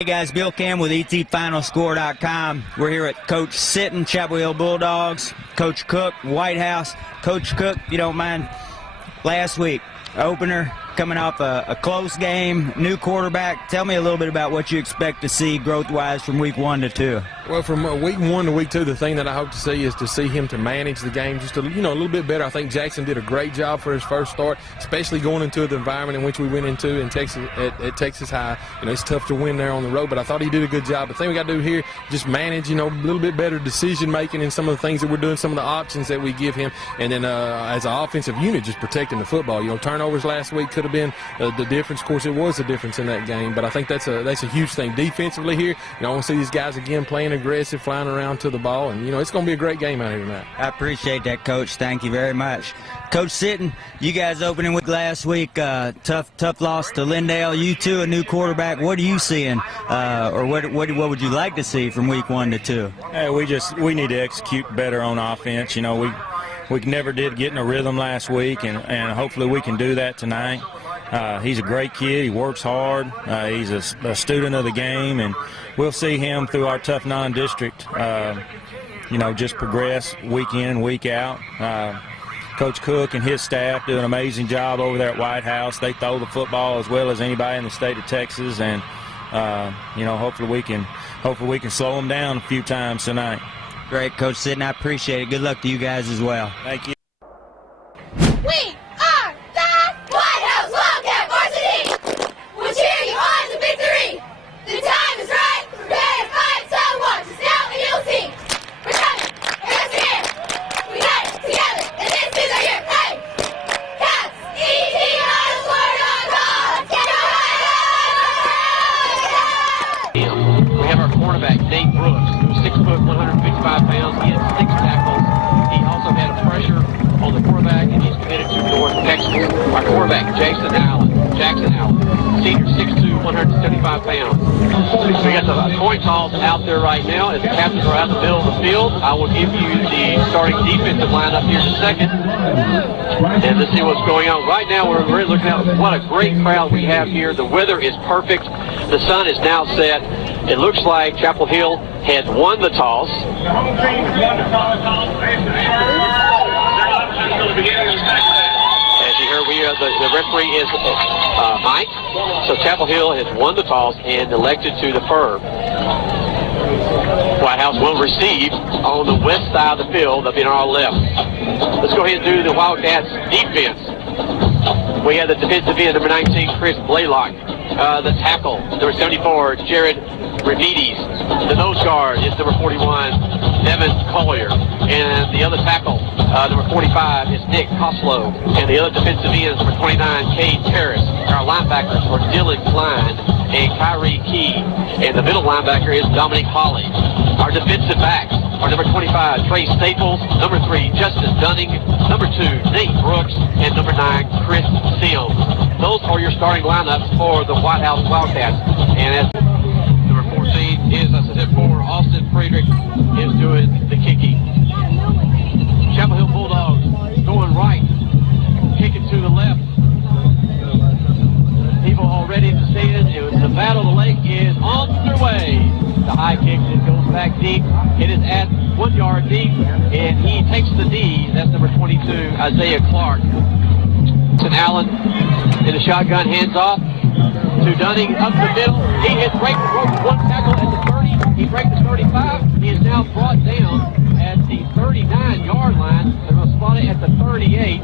Hey guys, Bill Cam with ETFinalScore.com. We're here at Coach Sitton, Chapel Hill Bulldogs, Coach Cook, Whitehouse. Coach Cook, if you don't mind, last week, opener, coming off a close game, new quarterback. Tell me a little bit about what you expect to see growth-wise from week 1 to 2. Well, from week 1 to week 2, the thing that I hope to see is to see him to manage the game just a little bit better. I think Jackson did a great job for his first start, especially going into the environment in which we went into in Texas at Texas High. It's tough to win there on the road, but I thought he did a good job. The thing we got to do here, just manage, a little bit better decision making in some of the things that we're doing, some of the options that we give him, and then as an offensive unit, just protecting the football. Turnovers last week could have been the difference. Of course, it was the difference in that game, but I think that's a huge thing defensively here. I want to see these guys again playing aggressive, flying around to the ball, and it's going to be a great game out here tonight. I appreciate that, Coach. Thank you very much. Coach Sitton, you guys opening week last week, tough loss to Lindale. You too, a new quarterback. What are you seeing, or what would you like to see from week 1 to 2? Hey, we need to execute better on offense. We never did get in a rhythm last week, and hopefully we can do that tonight. He's a great kid. He works hard. He's a student of the game, and we'll see him through our tough non-district, just progress week in, week out. Coach Cook and his staff do an amazing job over there at Whitehouse. They throw the football as well as anybody in the state of Texas, and hopefully we can slow them down a few times tonight. Great, Coach Sitton. I appreciate it. Good luck to you guys as well. Thank you. We are the Whitehouse Wildcat Varsity! We'll cheer you on to victory! The time is right! Prepare to fight, so watch us now and you'll see! We're coming! Hands again! We got it together, and this is our year! Hey! Cats! ETFinalScore.com! Get it! We have our cornerback, Nate Brooks, who's 6 foot, 155 pounds. He had 6 tackles. He also had a pressure on the quarterback, and he's committed to North Texas. Our quarterback, Jackson Allen, senior, 6'2", 175 pounds. We got the coin toss out there right now as the captains are out in the middle of the field. I will give you the starting defensive lineup here in a second. And let's see what's going on. Right now, we're really looking at what a great crowd we have here. The weather is perfect. The sun is now set. It looks like Chapel Hill has won the toss. As you heard, the referee is Mike. So Chapel Hill has won the toss and elected to defer. Whitehouse will receive on the west side of the field. They'll be on our left. Let's go ahead and do the Wildcats defense. We have the defensive end, number 19, Chris Blaylock. The tackle, number 74, Jared Revides. The nose guard is number 41, Devin Collier. And the other tackle, number 45, is Nick Coslow. And the other defensive end is number 29, Cade Terrace. Our linebackers are Dylan Klein and Kyrie Key. And the middle linebacker is Dominic Hawley. Our defensive backs are number 25, Trey Staples, number 3, Justin Dunning, number 2, Nate Brooks, and number 9, Chris Sims. Those are your starting lineups for the Whitehouse Wildcats. And as number 14 is, as I said before, Austin Friedrich is doing the kicking. Chapel Hill Bulldogs going right, kicking to the left. People already in the stand, and the battle of the lake is on their way. The high kick, it goes back deep. It is at 1 yard deep, and he takes the D. That's number 22, Isaiah Clark. And Allen in the shotgun, hands off to Dunning up the middle. He hits break one tackle at the 30. He breaks the 35. He is now brought down at the 39-yard line. They're going to spot it at the 38.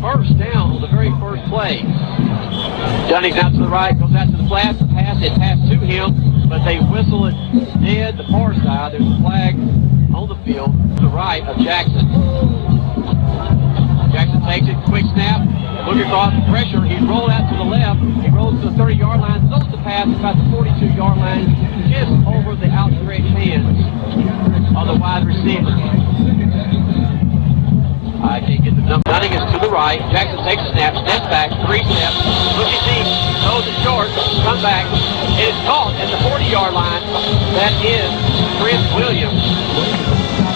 First down on the very first play. Dunning's out to the right, goes out to the flat. It passed to him, but they whistle it dead the far side. There's a flag on the field to the right of Jackson. Jackson takes it, quick snap. Looking for the pressure. He rolled out to the left. He rolls to the 30-yard line. Throws the pass about the 42-yard line, just over the outstretched hands of the wide receiver. I can't get the number. Dunning is to the right. Jackson takes a snap, steps back, 3 steps. Looking deep, throws it short, come back. It is caught at the 40-yard line. That is Trent Williams.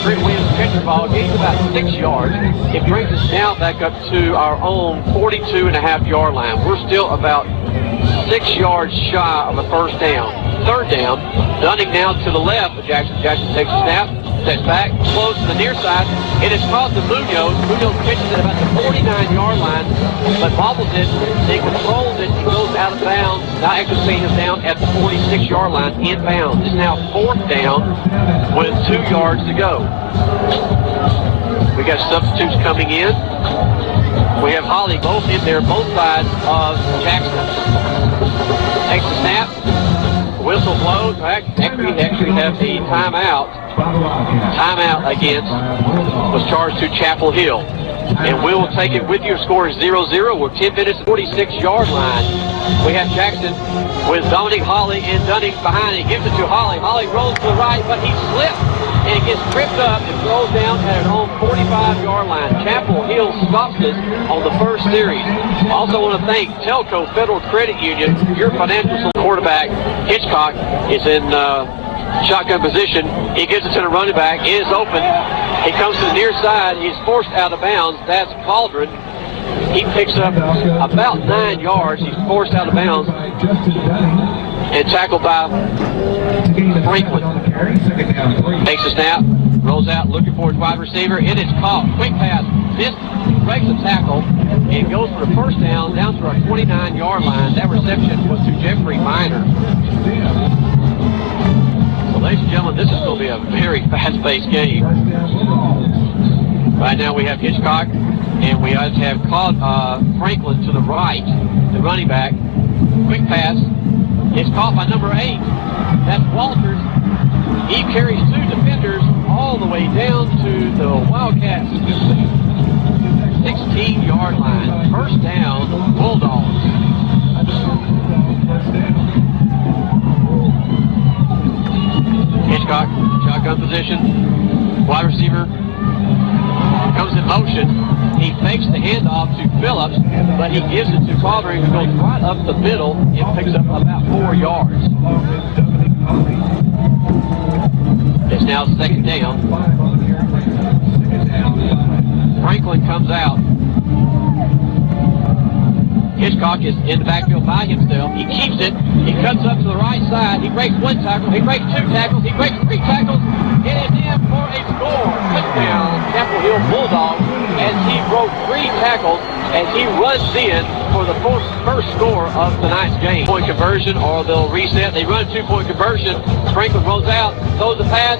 Trent Williams catches the ball, gains about 6 yards. It brings us now back up to our own 42.5-yard line. We're still about 6 yards shy of a first down. third down. Dunning now to the left of Jackson. Jackson takes a snap, steps back, close to the near side. It is caught to Munoz. Munoz pitches it about the 49-yard line, but bobbles it. He controls it. He goes out of bounds. Now Eckerstein is down at the 46-yard line, inbounds. It's now fourth down with 2 yards to go. We got substitutes coming in. We have Holly both in there, both sides of Jackson. Takes the snap. Whistle blows. Actually have the timeout. Timeout against was charged to Chapel Hill. And we will take it with your score is 0-0. We're 10 minutes, 46-yard line. We have Jackson with Dominic Holly and Dunning behind. He gives it to Holly. Holly rolls to the right, but he slips and gets tripped up and throws down at his own 45-yard line. Chapel Hill stops us on the first series. I also want to thank Telco Federal Credit Union, your financial quarterback. Hitchcock is in shotgun position. He gives it to the running back. It is open. He comes to the near side. He's forced out of bounds. That's Cauldron. He picks up about 9 yards. He's forced out of bounds and tackled by Franklin. Takes a snap, rolls out, looking for his wide receiver. It is caught. Quick pass. This breaks a tackle and goes for the first down to our 29-yard line. That reception was to Jeffrey Minor. So, ladies and gentlemen, this is going to be a very fast-paced game. Right now we have Hitchcock, and we have Franklin to the right, the running back. Quick pass. It's caught by number 8. That's Walters. He carries 2 defenders all the way down to the Wildcats' 16-yard line. First down, Bulldogs. Hitchcock, shotgun position. Wide receiver comes in motion. He fakes the handoff to Phillips, but he gives it to Cauldron, who goes right up the middle and picks up about 4 yards. It's now second down. Franklin comes out. Hitchcock is in the backfield by himself. He keeps it. He cuts up to the right side. He breaks 1 tackle. He breaks 2 tackles. He breaks 3 tackles. It is in for a score. Touchdown, Chapel Hill Bulldogs, as he broke 3 tackles as he runs in for the first score of tonight's game. Point conversion, or they'll reset. They run 2-point conversion. Franklin rolls out, throws the pass.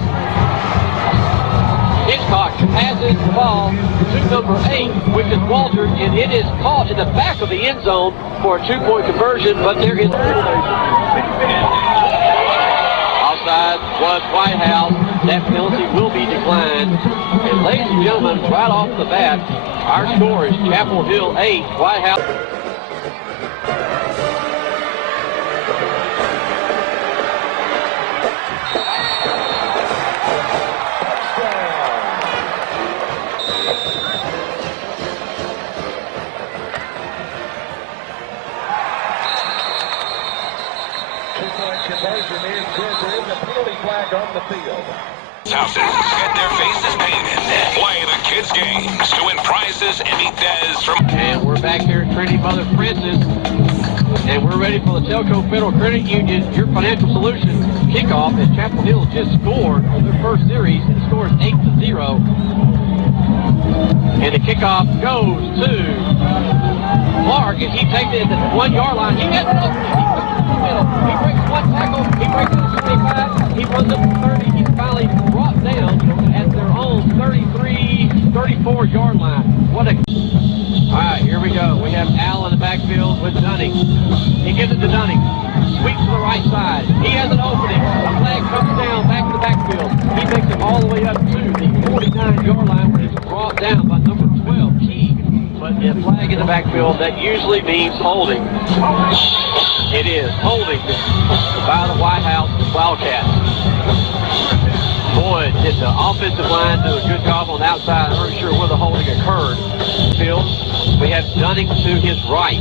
Hitchcock passes the ball to number 8, which is Walters, and it is caught in the back of the end zone for a 2-point conversion, but there is... Offside was Whitehouse. That penalty will be declined. And ladies and gentlemen, right off the bat, our score is Chapel Hill 8, Whitehouse. On the field. Houses get their faces painted. Play the kids' games to win prizes and meet Des from... And we're back here at Trinity Mother Francis, and we're ready for the Telco Federal Credit Union, your financial solution kickoff, as Chapel Hill just scored on their first series. The score is 8-0. And the kickoff goes to Clark, as he takes it at the 1-yard line. He has it open. He breaks 1 tackle. He breaks it at 25. He runs up to 30. He's finally brought down at their own 34-yard line. What a... All right, here we go. We have Al in the backfield with Dunning. He gives it to Dunning. Sweeps to the right side. He has an opening. A flag comes down back to the backfield. He takes it all the way up to the 49-yard line, where it's brought down by number 12, Key. But a flag in the backfield, that usually means holding. It is holding by the Whitehouse Wildcats. Boy, did the offensive line do a good job on the outside. I'm not sure where the holding occurred. Field, we have Dunning to his right.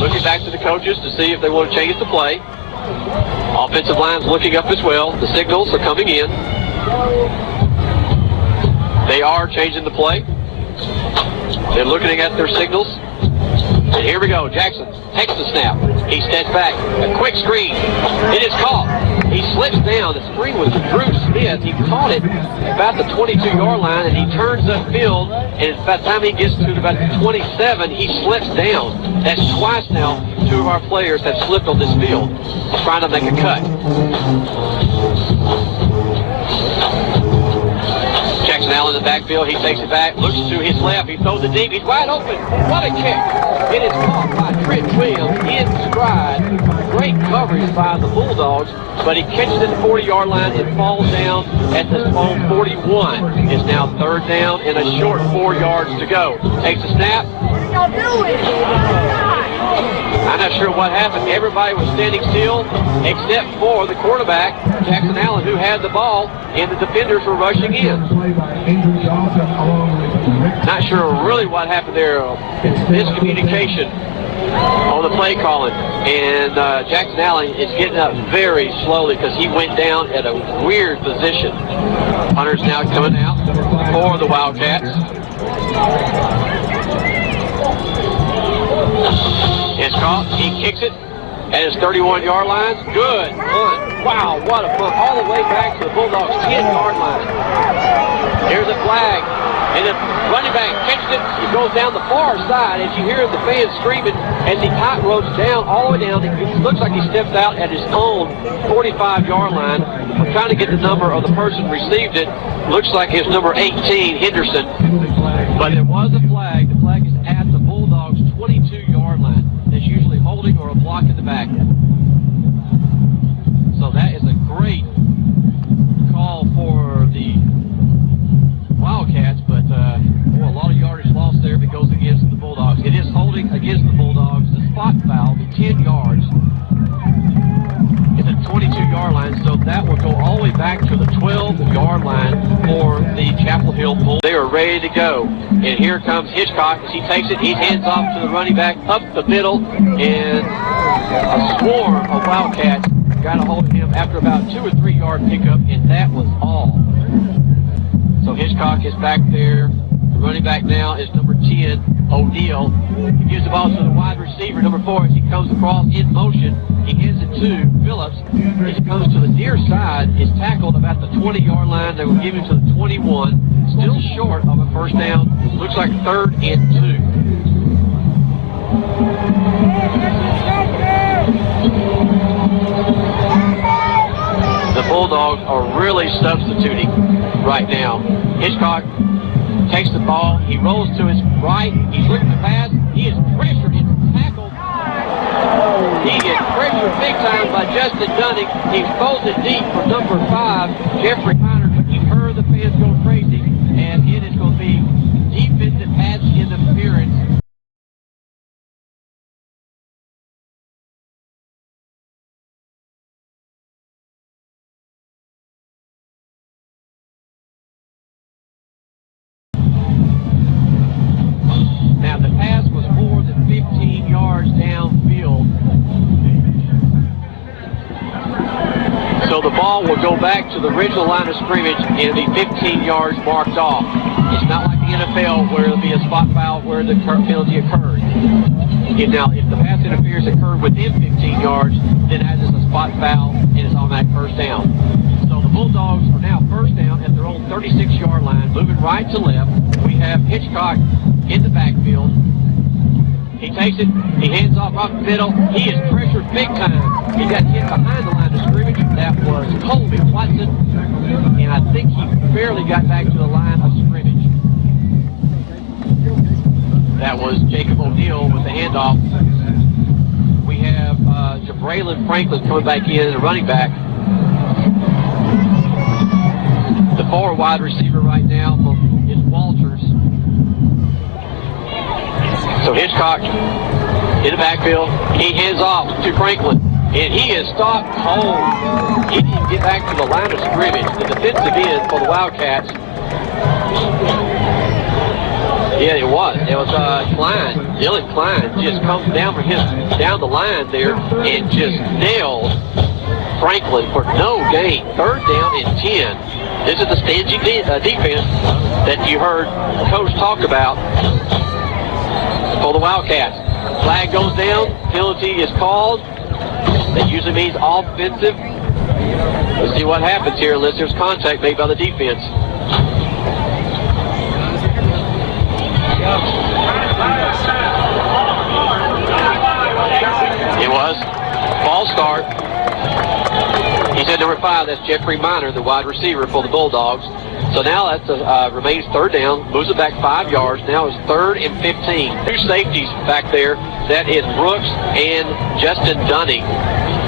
Looking back to the coaches to see if they want to change the play. Offensive line's looking up as well. The signals are coming in. They are changing the play. They're looking at their signals. And here we go. Jackson takes the snap. He steps back. A quick screen. It is caught. He slips down. The screen was to Drew Smith. He caught it about the 22-yard line, and he turns upfield. And by the time he gets to about the 27, he slips down. That's twice now 2 of our players have slipped on this field trying to make a cut. Jackson Allen in the backfield. He takes it back, looks to his left. He throws it deep. He's wide open. What a kick. It is caught by Trent Williams in stride. Great coverage by the Bulldogs, but he catches it at the 40-yard line and falls down at the own 41. It's now 3rd down and a short 4 yards to go. Takes the snap. I'm not sure what happened. Everybody was standing still except for the quarterback, Jackson Allen, who had the ball, and the defenders were rushing in. Not sure really what happened there. Miscommunication on the play calling. And Jackson Allen is getting up very slowly because he went down at a weird position. Hunter's now coming out for the Wildcats. It's caught. He kicks it at his 31-yard line. Good punt. Wow, what a punt. All the way back to the Bulldogs' 10-yard line. Here's a flag. And the running back catches it. He goes down the far side as you hear the fans screaming as he tight ropes down, all the way down. It looks like he steps out at his own 45-yard line. I'm trying to get the number of the person who received it. Looks like it's number 18, Henderson. But there was a flag. The flag is at the Bulldogs' 22-yard line. There's usually holding or a block in the back. So that is a great call for the Wildcats, but a lot of yardage lost there if it goes against the Bulldogs. It is holding against the Bulldogs. The spot foul, the 10 yards. It's a 22-yard line, so that will go all the way back to the 12-yard line for the Chapel Hill Bull. They are ready to go. And here comes Hitchcock as he takes it. He hands off to the running back up the middle, and a swarm of Wildcats got a hold of him after about 2 or 3 yard pickup, and that was all. So Hitchcock is back there. The running back now is number 10, O'Neal. He gives the ball to the wide receiver, number 4, as he comes across in motion. He hands it to Phillips. As he comes to the near side, is tackled about the 20-yard line. They will give him to the 21. Still short of a first down. Looks like 3rd and 2. The Bulldogs are really substituting right now. Hitchcock takes the ball. He rolls to his right. He's looking to pass. He is pressured and tackled. He gets pressured big time by Justin Dunning. He throws it deep for number 5, Jeffrey Miner. But you heard the fans go crazy, and it is going to be defensive pass interference. Now, the pass was more than 15 yards downfield. So the ball will go back to the original line of scrimmage and be 15 yards marked off. It's not like the NFL where it'll be a spot foul where the penalty occurred. Now, if the pass interference occurred within 15 yards, then that is a spot foul and it's on that first down. So the Bulldogs are now first down at their own 36-yard line, moving right to left. We have Hitchcock in the backfield. He takes it, he hands off the middle. He is pressured big time. He got hit behind the line of scrimmage. That was Colby Watson, and I think he barely got back to the line of scrimmage. That was Jacob O'Neal with the handoff. We have Jabraylon Franklin coming back in, the running back. The 4 wide receiver right now is Walters. So Hitchcock in the backfield. He hands off to Franklin, and he is stopped cold. He didn't even get back to the line of scrimmage. The defensive end for the Wildcats. Yeah, it was. It was Klein. Dylan Klein just comes down down the line there and just nails Franklin for no gain. 3rd down and 10. This is the stingy defense that you heard Coach talk about for the Wildcats. Flag goes down. Penalty is called. That usually means offensive. Let's see what happens here unless there's contact made by the defense. It was. False start. He's at number 5. That's Jeffrey Minor, the wide receiver for the Bulldogs. So now that remains third down, moves it back 5 yards. Now it's 3rd and 15. 2 safeties back there. That is Brooks and Justin Dunning.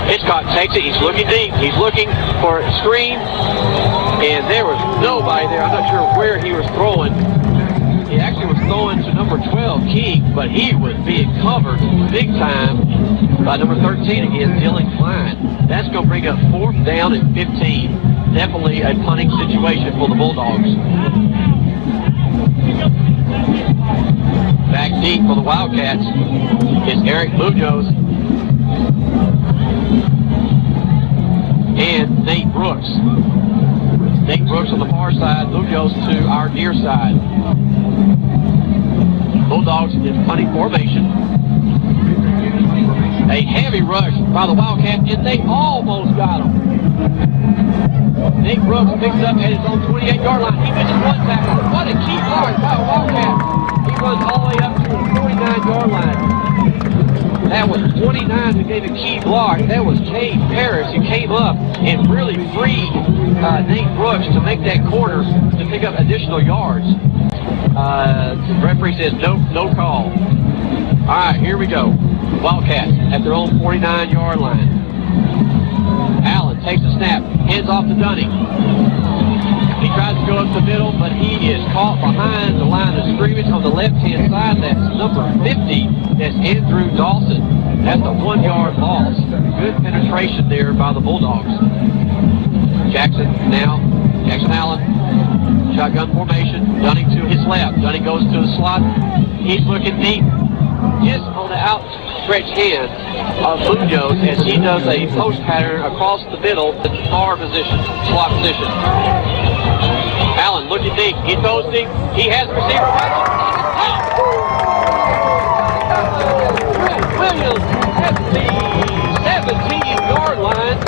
Hitchcock takes it. He's looking deep. He's looking for a screen. And there was nobody there. I'm not sure where he was throwing. He actually was throwing to number 12, King, but he was being covered big time by number 13 again, Dylan Klein. That's going to bring up 4th down and 15. Definitely a punting situation for the Bulldogs. Back deep for the Wildcats is Eric Munoz and Nate Brooks. Nate Brooks on the far side, Munoz to our near side. Bulldogs in punting formation. A heavy rush by the Wildcats, and they almost got him. Nate Brooks picks up at his own 28-yard line. He misses 1 tackle. What a key block by a Wildcat. He runs all the way up to the 49-yard line. That was 29 who gave a key block. That was Cade Parris who came up and really freed Nate Brooks to make that corner to pick up additional yards. The referee says no call. All right, here we go. Wildcats at their own 49-yard line. Allen takes a snap, hands off to Dunning. He tries to go up the middle, but he is caught behind the line of scrimmage on the left-hand side. That's number 50. That's Andrew Dawson. That's a 1-yard loss. Good penetration there by the Bulldogs. Jackson Allen. Shotgun formation. Dunning to his left. Dunning goes to the slot. He's looking deep. Just on the outstretched hand of Munoz as he does a post pattern across the middle to the far position, slot position. Allen looking deep. He's posting. He has the receiver right on. Williams at the 17-yard line.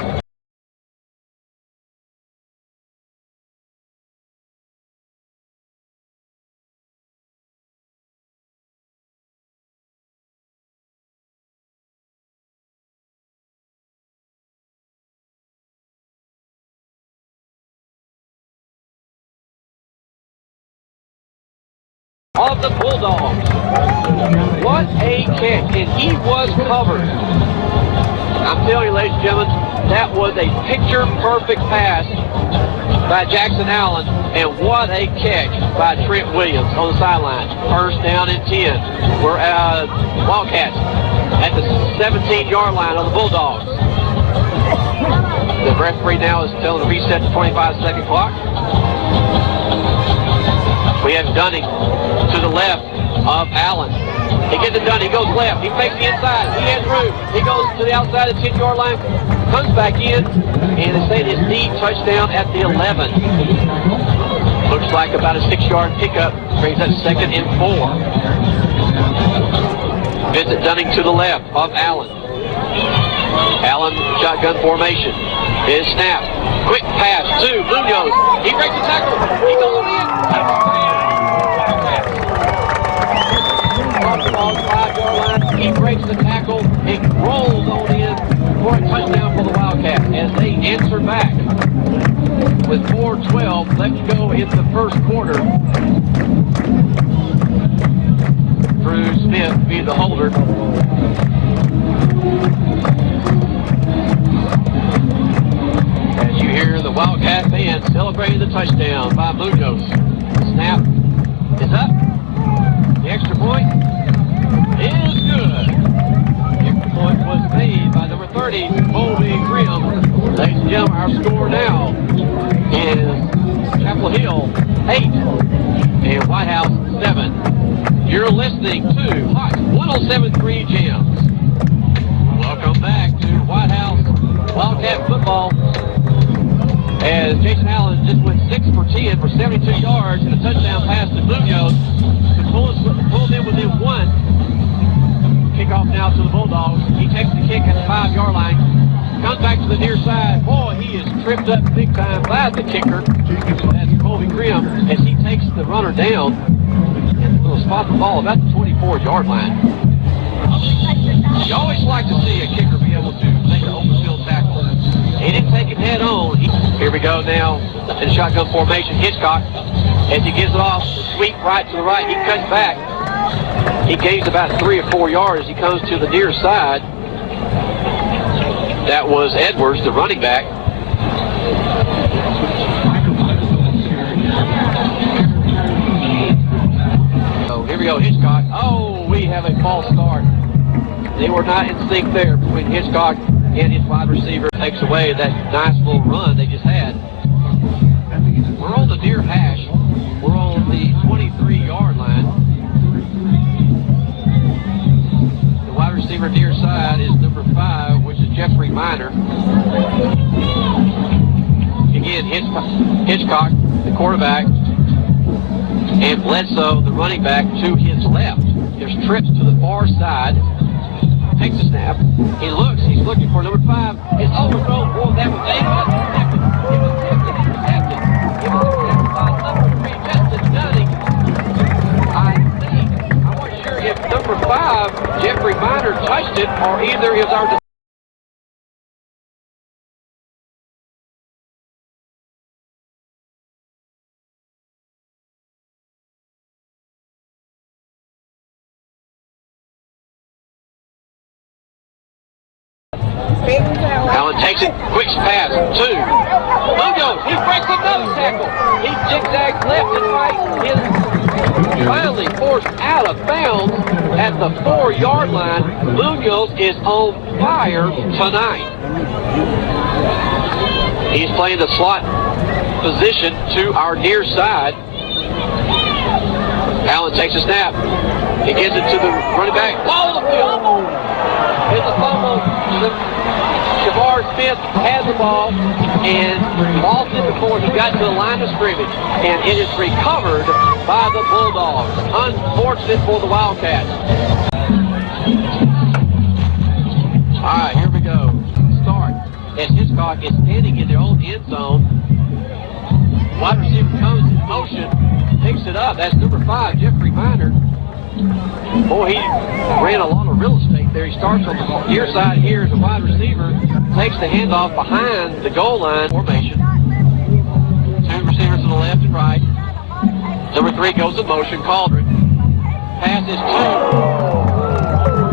Of the Bulldogs. What a catch, and he was covered. I'm telling you, ladies and gentlemen, that was a picture-perfect pass by Jackson Allen, and what a catch by Trent Williams on the sideline. 1st down and 10. We're Wildcats at the 17-yard line of the Bulldogs. The referee now is telling the reset the 25-second clock. We have Dunning to the left of Allen. He gets it done. He goes left. He fakes the inside. He has room. He goes to the outside of the 10-yard line. Comes back in. And it's saying his knee touchdown at the 11. Looks like about a 6-yard pickup. Brings up 2nd and 4. Vincent Dunning to the left of Allen. Allen shotgun formation. His snap. Quick pass to Munoz. He breaks the tackle. He goes in. On the 5-yard line, he breaks the tackle and rolls on in for a touchdown for the Wildcats as they answer back with 4:12 left to go in the first quarter. Drew Smith be the holder. As you hear the Wildcat band celebrating the touchdown by Munoz. Snap is up. The extra point is good. The extra point was made by number 30, Colby Grimm. Ladies and gentlemen, our score now is Chapel Hill 8 and Whitehouse 7. You're listening to Hot 107.3 Jams. Welcome back to Whitehouse Wildcat football. As Jason Allen just went 6 for 10 for 72 yards and a touchdown pass to Munoz to pull them within 1. Kick kickoff now to the Bulldogs. He takes the kick at the 5-yard line. Comes back to the near side. Boy, he is tripped up big time by the kicker. That's Colby Grimm as he takes the runner down and will spot the ball about the 24-yard line. You always like to see a kicker be able to make an open field tackle. He didn't take it head on. Here we go now in shotgun formation. Hitchcock, as he gives it off, sweep right to the right. He cuts back. He gains about 3 or 4 yards. He comes to the near side. That was Edwards, the running back. So here we go, Hitchcock. Oh, we have a false start. They were not in sync there between Hitchcock and his wide receiver. Takes away that nice little run they just had. We're on the near hash. We're on the 23-yard line. The wide receiver near side is number 5, which is Jeffrey Minor. Again, Hitchcock, the quarterback, and Bledsoe, the running back, to his left. There's trips to the far side. Takes a snap. He looks. He's looking for number 5. It's overthrown. Boy, that was intercepted. It was intercepted. It was intercepted by number 3, Justin Dunning. I wasn't sure if number 5, Jeffrey Minor, touched it, or either is our Allen takes it, quick pass, 2. Munoz, he breaks another tackle. He zigzags left and right. He finally forced out of bounds at the 4-yard line. Munoz is on fire tonight. He's playing the slot position to our near side. Allen takes a snap. He gives it to the running back. Oh, the field! It's a fumble. Shavar Smith has the ball and lost it before he got to the line of scrimmage, and it is recovered by the Bulldogs. Unfortunate for the Wildcats. All right, here we go. Start as Hitchcock is standing in their own end zone. Wide receiver comes in motion, picks it up. That's number 5, Jeffrey Minor. Boy, he ran a lot of real estate there. He starts on the near side here as a wide receiver, takes the handoff behind the goal line formation. 2 receivers to the left and right. Number 3 goes in motion, Cauldron. Pass is 2.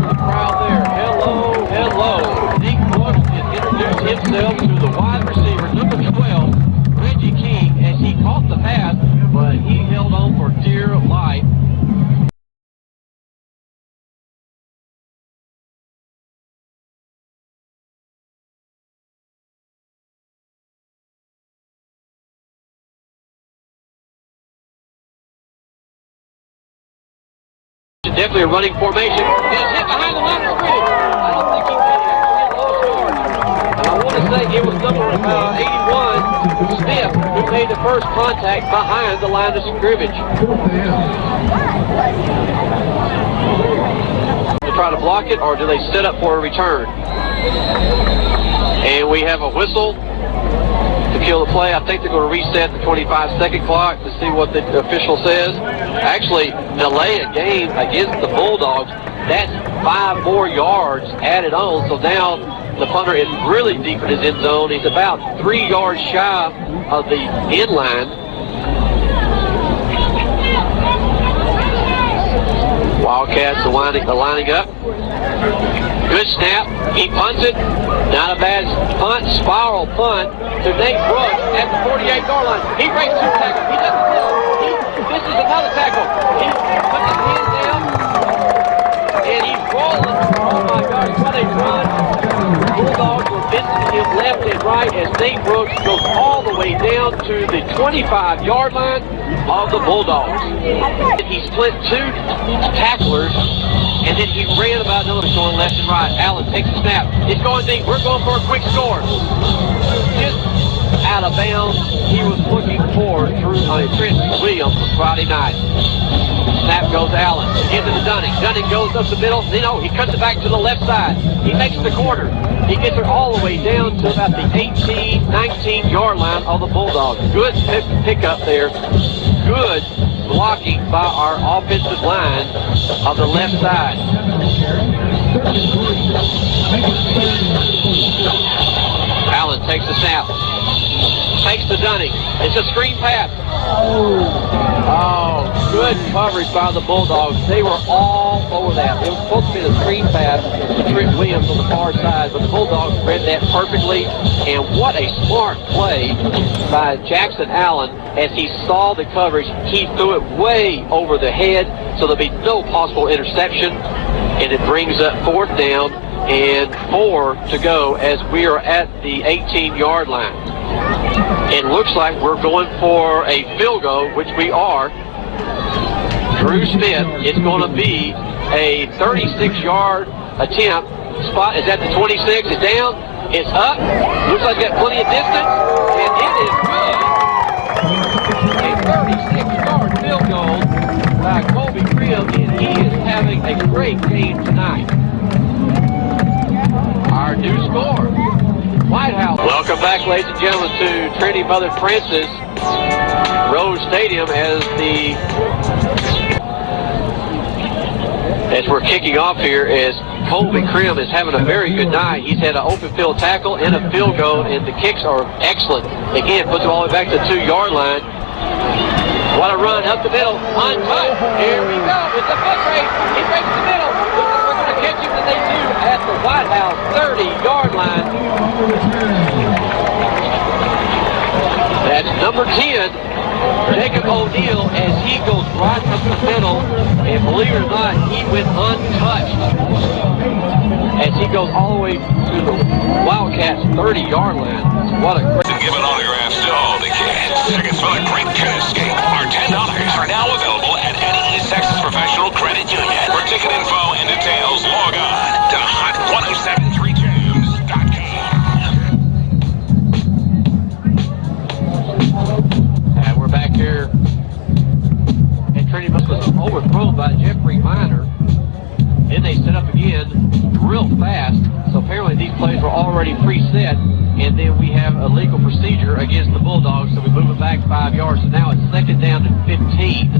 The crowd there. Hello, hello. Nick Brooks has introduced himself to the wide receiver, number 12, Reggie King, as he caught the pass, but he held on for dear life. Definitely a running formation. It's hit behind the line of scrimmage. I don't think he did actually hit low yard. And I want to say it was number 81, Smith, who made the first contact behind the line of scrimmage. To try to block it, or do they set up for a return? And we have a whistle to kill the play. I think they're going to reset the 25-second clock to see what the official says. Actually, delay a game against the Bulldogs. That's 5 more yards added on. So now the punter is really deep in his end zone. He's about 3 yards shy of the end line. Wildcats are lining up. Good snap. He punts it. Not a bad punt. Spiral punt to Nate Brooks at the 48-yard line. He breaks 2 tackles. He doesn't miss. This is another tackle. He puts his hand down and he's rolling. Oh my gosh, what a run. Bulldogs were missing him left and right as Nate Brooks goes all the way down to the 25-yard line of the Bulldogs. He split 2 tacklers, and then he ran about another, going left and right. Allen takes a snap. It's going deep. We're going for a quick score. Just out of bounds. He was looking for Trent Williams Friday night. Snap goes Allen. Into the Dunning. Dunning goes up the middle. He cuts it back to the left side. He makes the corner. He gets it all the way down to about the 18, 19-yard line of the Bulldogs. Good pickup there. Good blocking by our offensive line of the left side. Allen takes the snap. Takes the Dunning. It's a screen pass. Oh, good coverage by the Bulldogs. They were all over that. It was supposed to be the screen pass to Trent Williams on the far side, but the Bulldogs read that perfectly. And what a smart play by Jackson Allen. As he saw the coverage, he threw it way over the head, so there'll be no possible interception. And it brings up 4th down and 4 to go as we are at the 18-yard line. It looks like we're going for a field goal, which we are. Drew Smith, it's going to be a 36-yard attempt. Spot is at the 26. It's down. It's up. Looks like it's got plenty of distance. And it is good. A 36-yard field goal by Colby Creel, and he is having a great game tonight. Our new score. Whitehouse. Welcome back, ladies and gentlemen, to Trinity Mother Francis Rose Stadium as we're kicking off here as Colby Crim is having a very good night. He's had an open field tackle and a field goal, and the kicks are excellent. Again, puts it all the way back to the 2-yard line. What a run up the middle. Untouched. Here we go. It's a foot race. He breaks the middle. Looks like we're going to catch him, and they do at the Whitehouse 30-yard line. That's number 10, Jacob O'Neal, as he goes right up the middle, and believe it or not, he went untouched as he goes all the way to the Wildcats 30-yard line. What a great... Giving autographs to all the kids. Tickets for the Great Kid Escape are $10 are now available at any East Texas Professional Credit Union. For ticket info and details, log on to hot1073jams.com. And we're back here, and Trinity was overthrown by Jeffrey Minor. Then they set up again real fast. So apparently these plays were already preset. And then we have a legal procedure against the Bulldogs, so we move it back 5 yards. So now it's 2nd down and 15.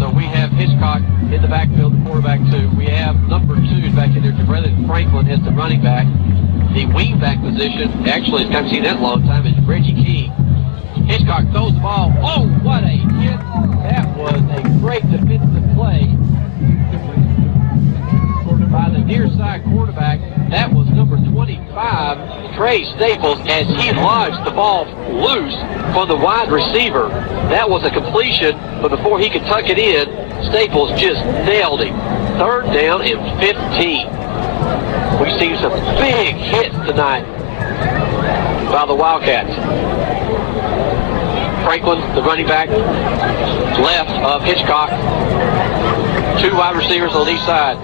So we have Hitchcock in the backfield, the quarterback 2. We have number 2 back in there, Brendan Franklin as the running back. The wing back position, actually, I haven't seen that in a long time, is Reggie King. Hitchcock throws the ball. Oh, what a hit. That was a great defensive play by the near side quarterback. That was number 25, Trey Staples, as he lodged the ball loose for the wide receiver. That was a completion, but before he could tuck it in, Staples just nailed him. 3rd down and 15. We've seen some big hits tonight by the Wildcats. Franklin, the running back, left of Hitchcock. 2 wide receivers on each side.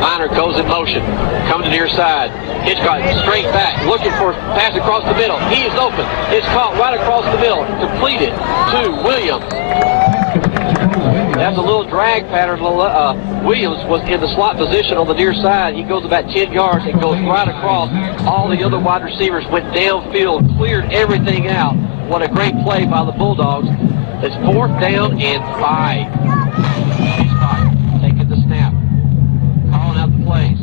Minor goes in motion, comes to the near side. Hitchcock straight back, looking for pass across the middle. He is open. It's caught right across the middle. Completed to Williams. That's a little drag pattern. Williams was in the slot position on the near side. He goes about 10 yards and goes right across. All the other wide receivers went downfield, cleared everything out. What a great play by the Bulldogs. It's 4th down and 5. Hitchcock taking the snap. Calling out the plays.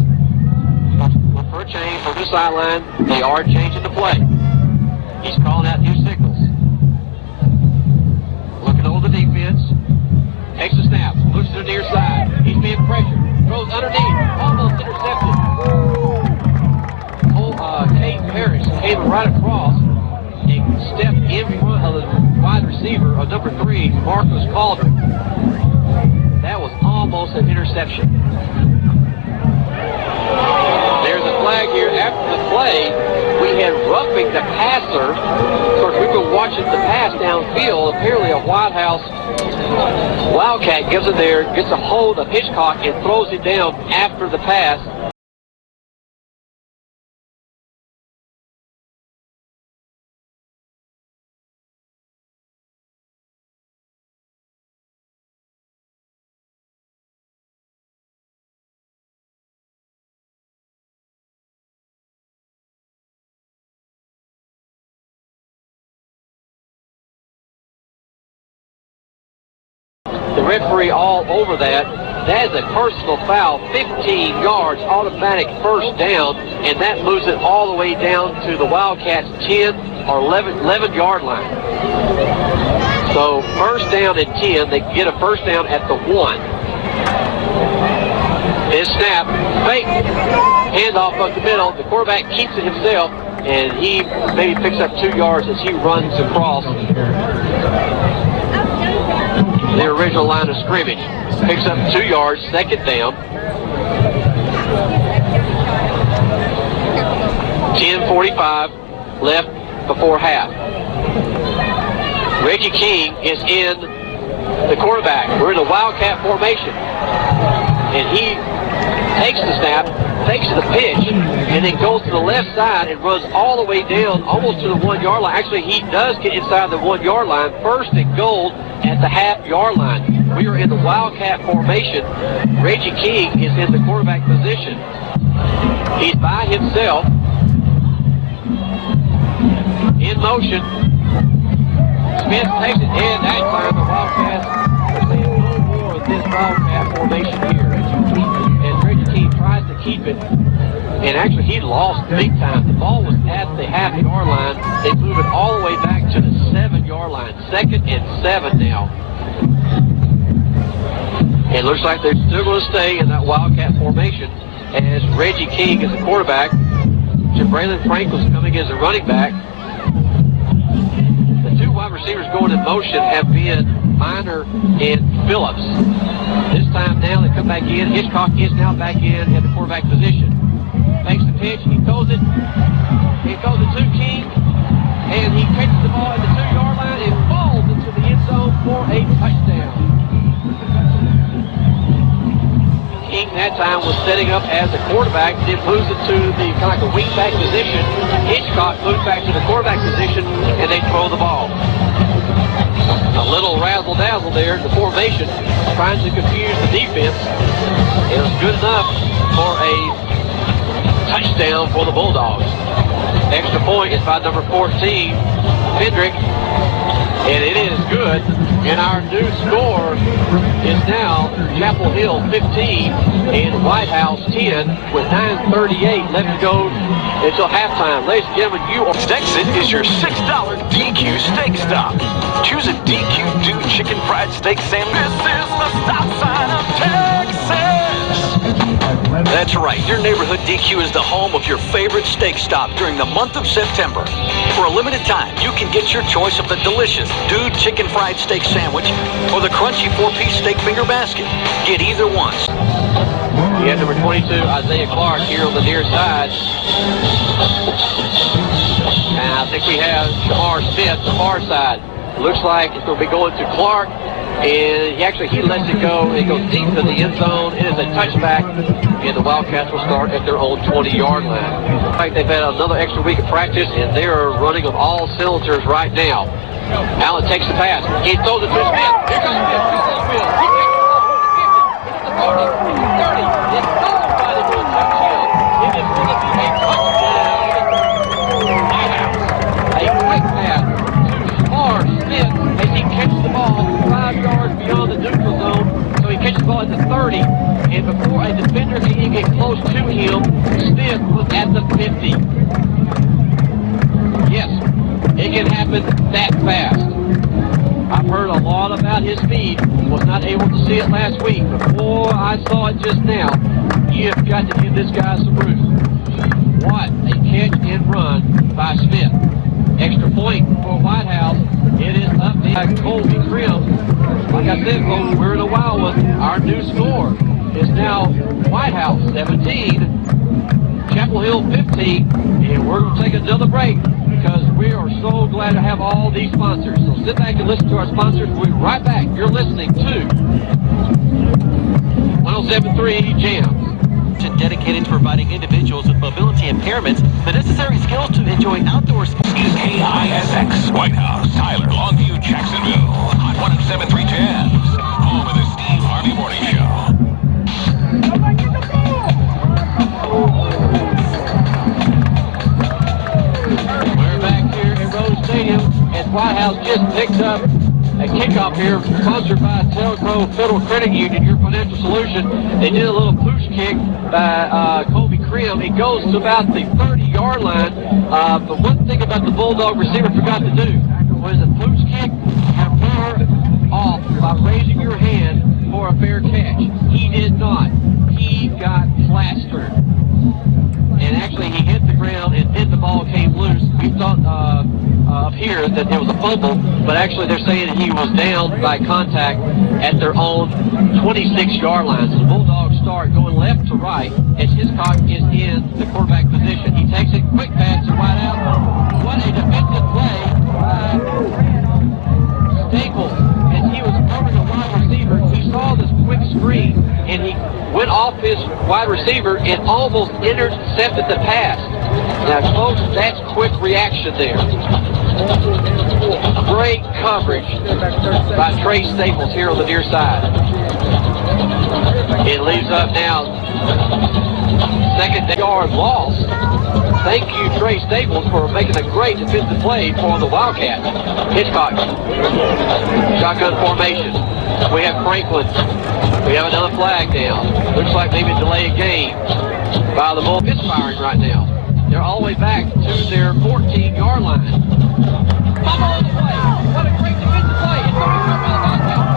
Look for a change from the sideline. They are changing the play. He's calling out new signals. Looking over the defense. Takes the snap. Looks to the near side. He's being pressured. Throws underneath. Almost intercepted. Kate Parrish came right across and stepped in front of the wide receiver of number 3, Marcus Calder. That was almost an interception. There's a flag here after the play. We had roughing the passer. Of course, we've been watching the pass downfield. Apparently a Whitehouse Wildcat gets in there, gets a hold of Hitchcock, and throws it down after the pass. referee all over that. That is a personal foul, 15 yards, automatic first down, and that moves it all the way down to the Wildcats' 10 or 11-yard line. So first down and 10, they get a first down at the 1. His snap, fake, handoff up the middle. The quarterback keeps it himself, and he maybe picks up 2 yards as he runs across the original line of scrimmage. Picks up 2 yards, second down. 10:45 left before half. Reggie King is in the quarterback. We're in the Wildcat formation. And he takes the snap, takes the pitch, and then goes to the left side and runs all the way down almost to the 1-yard line. Actually, he does get inside the 1-yard line. First and goal at the half-yard line. We are in the Wildcat formation. Reggie King is in the quarterback position. He's by himself. In motion. Smith takes it, and that time the Wildcats are seeing no more of this Wildcat formation here. And Reggie King tries to keep it. And actually, he lost big time. The ball was at the half-yard line. They move it all the way back to the 7-yard line. 2nd and 7 now. It looks like they're still going to stay in that Wildcat formation as Reggie King is the quarterback. Braylon Franklin's coming as a running back. The 2 wide receivers going in motion have been Minor and Phillips. This time now they come back in. Hitchcock is now back in at the quarterback position. Makes the pitch. He throws it. He throws it to King. And he catches the ball at the 2-yard line and falls into the end zone for a touchdown. King that time was setting up as a quarterback, then moves it to the kind of like a wing-back position. Hitchcock moves back to the quarterback position, and they throw the ball. A little razzle-dazzle there in the formation, trying to confuse the defense. It was good enough for a touchdown for the Bulldogs. Extra point is by number 14, Hendrick, and it is good. And our new score is now Chapel Hill 15 and Whitehouse 10 with 9:38 left to go until halftime. Ladies and gentlemen, you are... Stexit is your $6 DQ steak stop. Choose a DQ Dude Chicken Fried Steak Sandwich. This is the stop sign of Texas. That's right. Your neighborhood DQ is the home of your favorite steak stop during the month of September. For a limited time, you can get your choice of the delicious Dude Chicken Fried Steak Sandwich or the crunchy 4-piece steak finger basket. Get either one. We have number 22, Isaiah Clark, here on the near side. And I think we have Shamar Smith, the far side. It looks like it's going to be going to Clark. And he lets it go. It goes deep to the end zone. It is a touchback. And the Wildcats will start at their own 20-yard line. In fact, they've had another extra week of practice, and they are running on all cylinders right now. Allen takes the pass. He throws it to Smith. Here comes Smith. He takes the field. He takes the 40. It's the 30. It's called by the Blue touchdown. It is going to be a touchdown. Whitehouse. A quick pass to Shamar Smith as he catches the ball 5 yards beyond the neutral zone. So he catches the ball at the 30. And before a defender can even get close to him, Smith was at the 50. Yes, it can happen that fast. I've heard a lot about his speed. Was not able to see it last week. Before I saw it just now, you have got to give this guy some room. What a catch and run by Smith. Extra point for Whitehouse. It is up by Colby Trim. Like I said, folks, we're in a wild one. Our new score is now Whitehouse 17, Chapel Hill 15, and we're going to take another break because we are so glad to have all these sponsors. So sit back and listen to our sponsors. We'll be right back. You're listening to 107.3 Jams. Dedicated to providing individuals with mobility impairments the necessary skills to enjoy outdoor sports. Is KISX, Whitehouse, Tyler, Longview, Jacksonville. On 107.3 Jams. Home of the Steve Harvey Morning Show. We're back here at Rose Stadium as Whitehouse just picked up a kickoff here, sponsored by Telco Federal Credit Union, your financial solution. They did a little push kick by Colby Krim. It goes to about the 30-yard line. But one thing about the Bulldog receiver forgot to do was a push kick and far off by raising your hand for a fair catch. He did not. He got plastered. And actually, he hit the ground, and then the ball came loose. We thought up here that it was a fumble, but actually they're saying he was down by contact at their own 26-yard line. So the Bulldogs start going left to right as Hiscock is in the quarterback position. He takes it, quick pass to wide out. What a defensive play by Staples as he was covering a wide receiver. He saw this quick screen, and he went off his wide receiver and almost intercepted the pass. Now, folks, that's quick reaction there. Great coverage by Trey Staples here on the near side. It leaves up now second yard loss. Thank you, Trey Staples, for making a great defensive play for the Wildcats. Hitchcock, shotgun formation. We have Franklin. We have another flag down. Looks like maybe a delayed game by the Bull misfiring right now. They're all the way back to their 14-yard line. Fumble on the play. What a great defensive play. It's going to be by the Wildcats.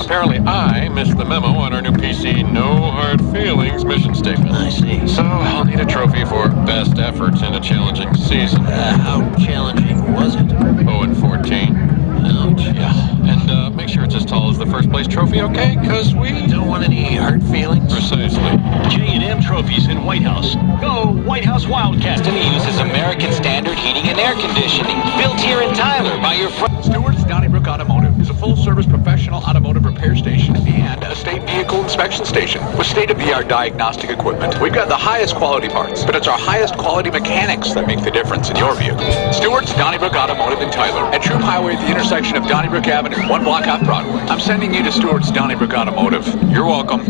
Apparently I missed the memo on our new PC No Hard Feelings mission statement. I see. So I'll need a trophy for best efforts in a challenging season. How challenging was it? 0-14. Ouch. Yeah, and make sure it's as tall as the first place trophy, okay? Because we Don't want any hard feelings? Precisely. J&M Trophies in Whitehouse. Go Whitehouse Wildcats. Destiny uses American Standard heating and air conditioning, built here in Tyler by your friend. Stewart's Donnybrook Automotive is a full-service professional automotive repair station and a state vehicle inspection station with state-of-the-art diagnostic equipment. We've got the highest quality parts, but it's our highest quality mechanics that make the difference in your vehicle. Stewart's Donnybrook Automotive in Tyler at Troop Highway at the intersection of Donnybrook Avenue, 1 block off Broadway. I'm sending you to Stewart's Donnybrook Automotive. You're welcome.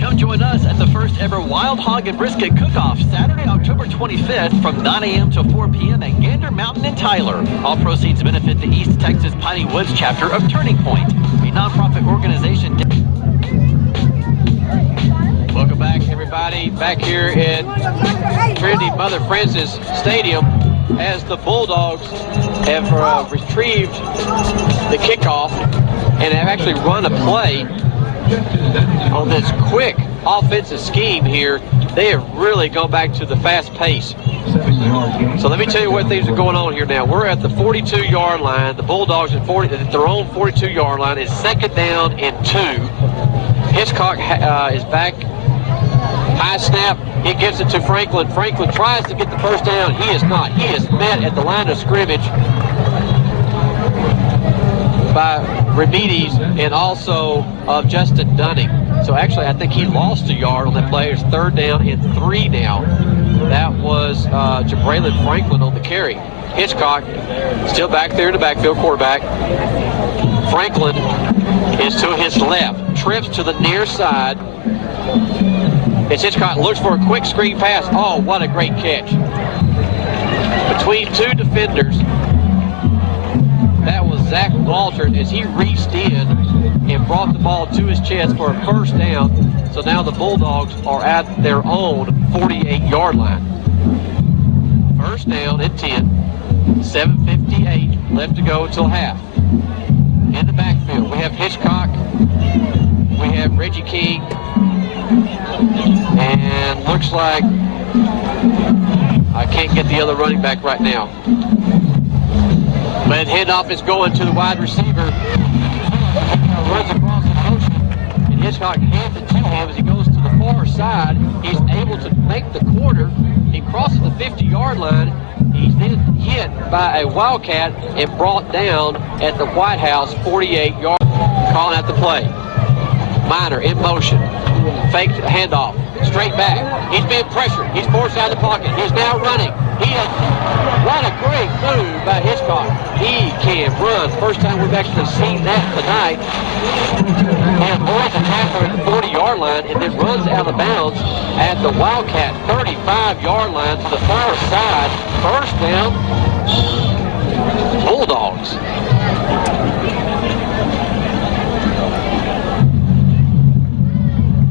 Come join us at the first ever Wild Hog and Brisket Cook-Off, Saturday, October 25th from 9 a.m. to 4 p.m. at Gander Mountain in Tyler. All proceeds benefit the East Texas Piney Woods chapter of Turning Point, a nonprofit organization. Welcome back, everybody. Back here at Trinity Mother Francis Stadium as the Bulldogs have retrieved the kickoff and have actually run a play on this quick offensive scheme here. They have really gone back to the fast pace. So let me tell you what things are going on here now. We're at the 42-yard line. The Bulldogs at their own 42-yard line. Is second down and 2. Hiscock is back. High snap. He gives it to Franklin. Franklin tries to get the first down. He is not. He is met at the line of scrimmage by Remedies and also of Justin Dunning. So actually, I think he lost a yard on that play. It's third down and 3 now. That was Jabraylon Franklin on the carry. Hitchcock still back there in the backfield, quarterback. Franklin is to his left, trips to the near side. As Hitchcock looks for a quick screen pass. Oh, what a great catch. Between two defenders, that was Zach Walters as he reached in and brought the ball to his chest for a first down. So now the Bulldogs are at their own 48-yard line. First down and 10. 7:58 left to go until half. In the backfield, we have Hitchcock. We have Reggie King. And looks like I can't get the other running back right now. But handoff is going to the wide receiver. Runs across the motion. And Hitchcock hands it to him as he goes to the far side. He's able to make the corner. He crosses the 50-yard line. He's then hit by a Wildcat and brought down at the Whitehouse 48-yard. Calling out the play. Minor in motion. Fake handoff. Straight back. He's being pressured. He's forced out of the pocket. He's now running. What a great move by Hitchcock. He can run. First time we've actually seen that tonight. And avoids a tackler at the 40-yard line and then runs out of bounds at the Wildcat 35-yard line to the far side. First down, Bulldogs.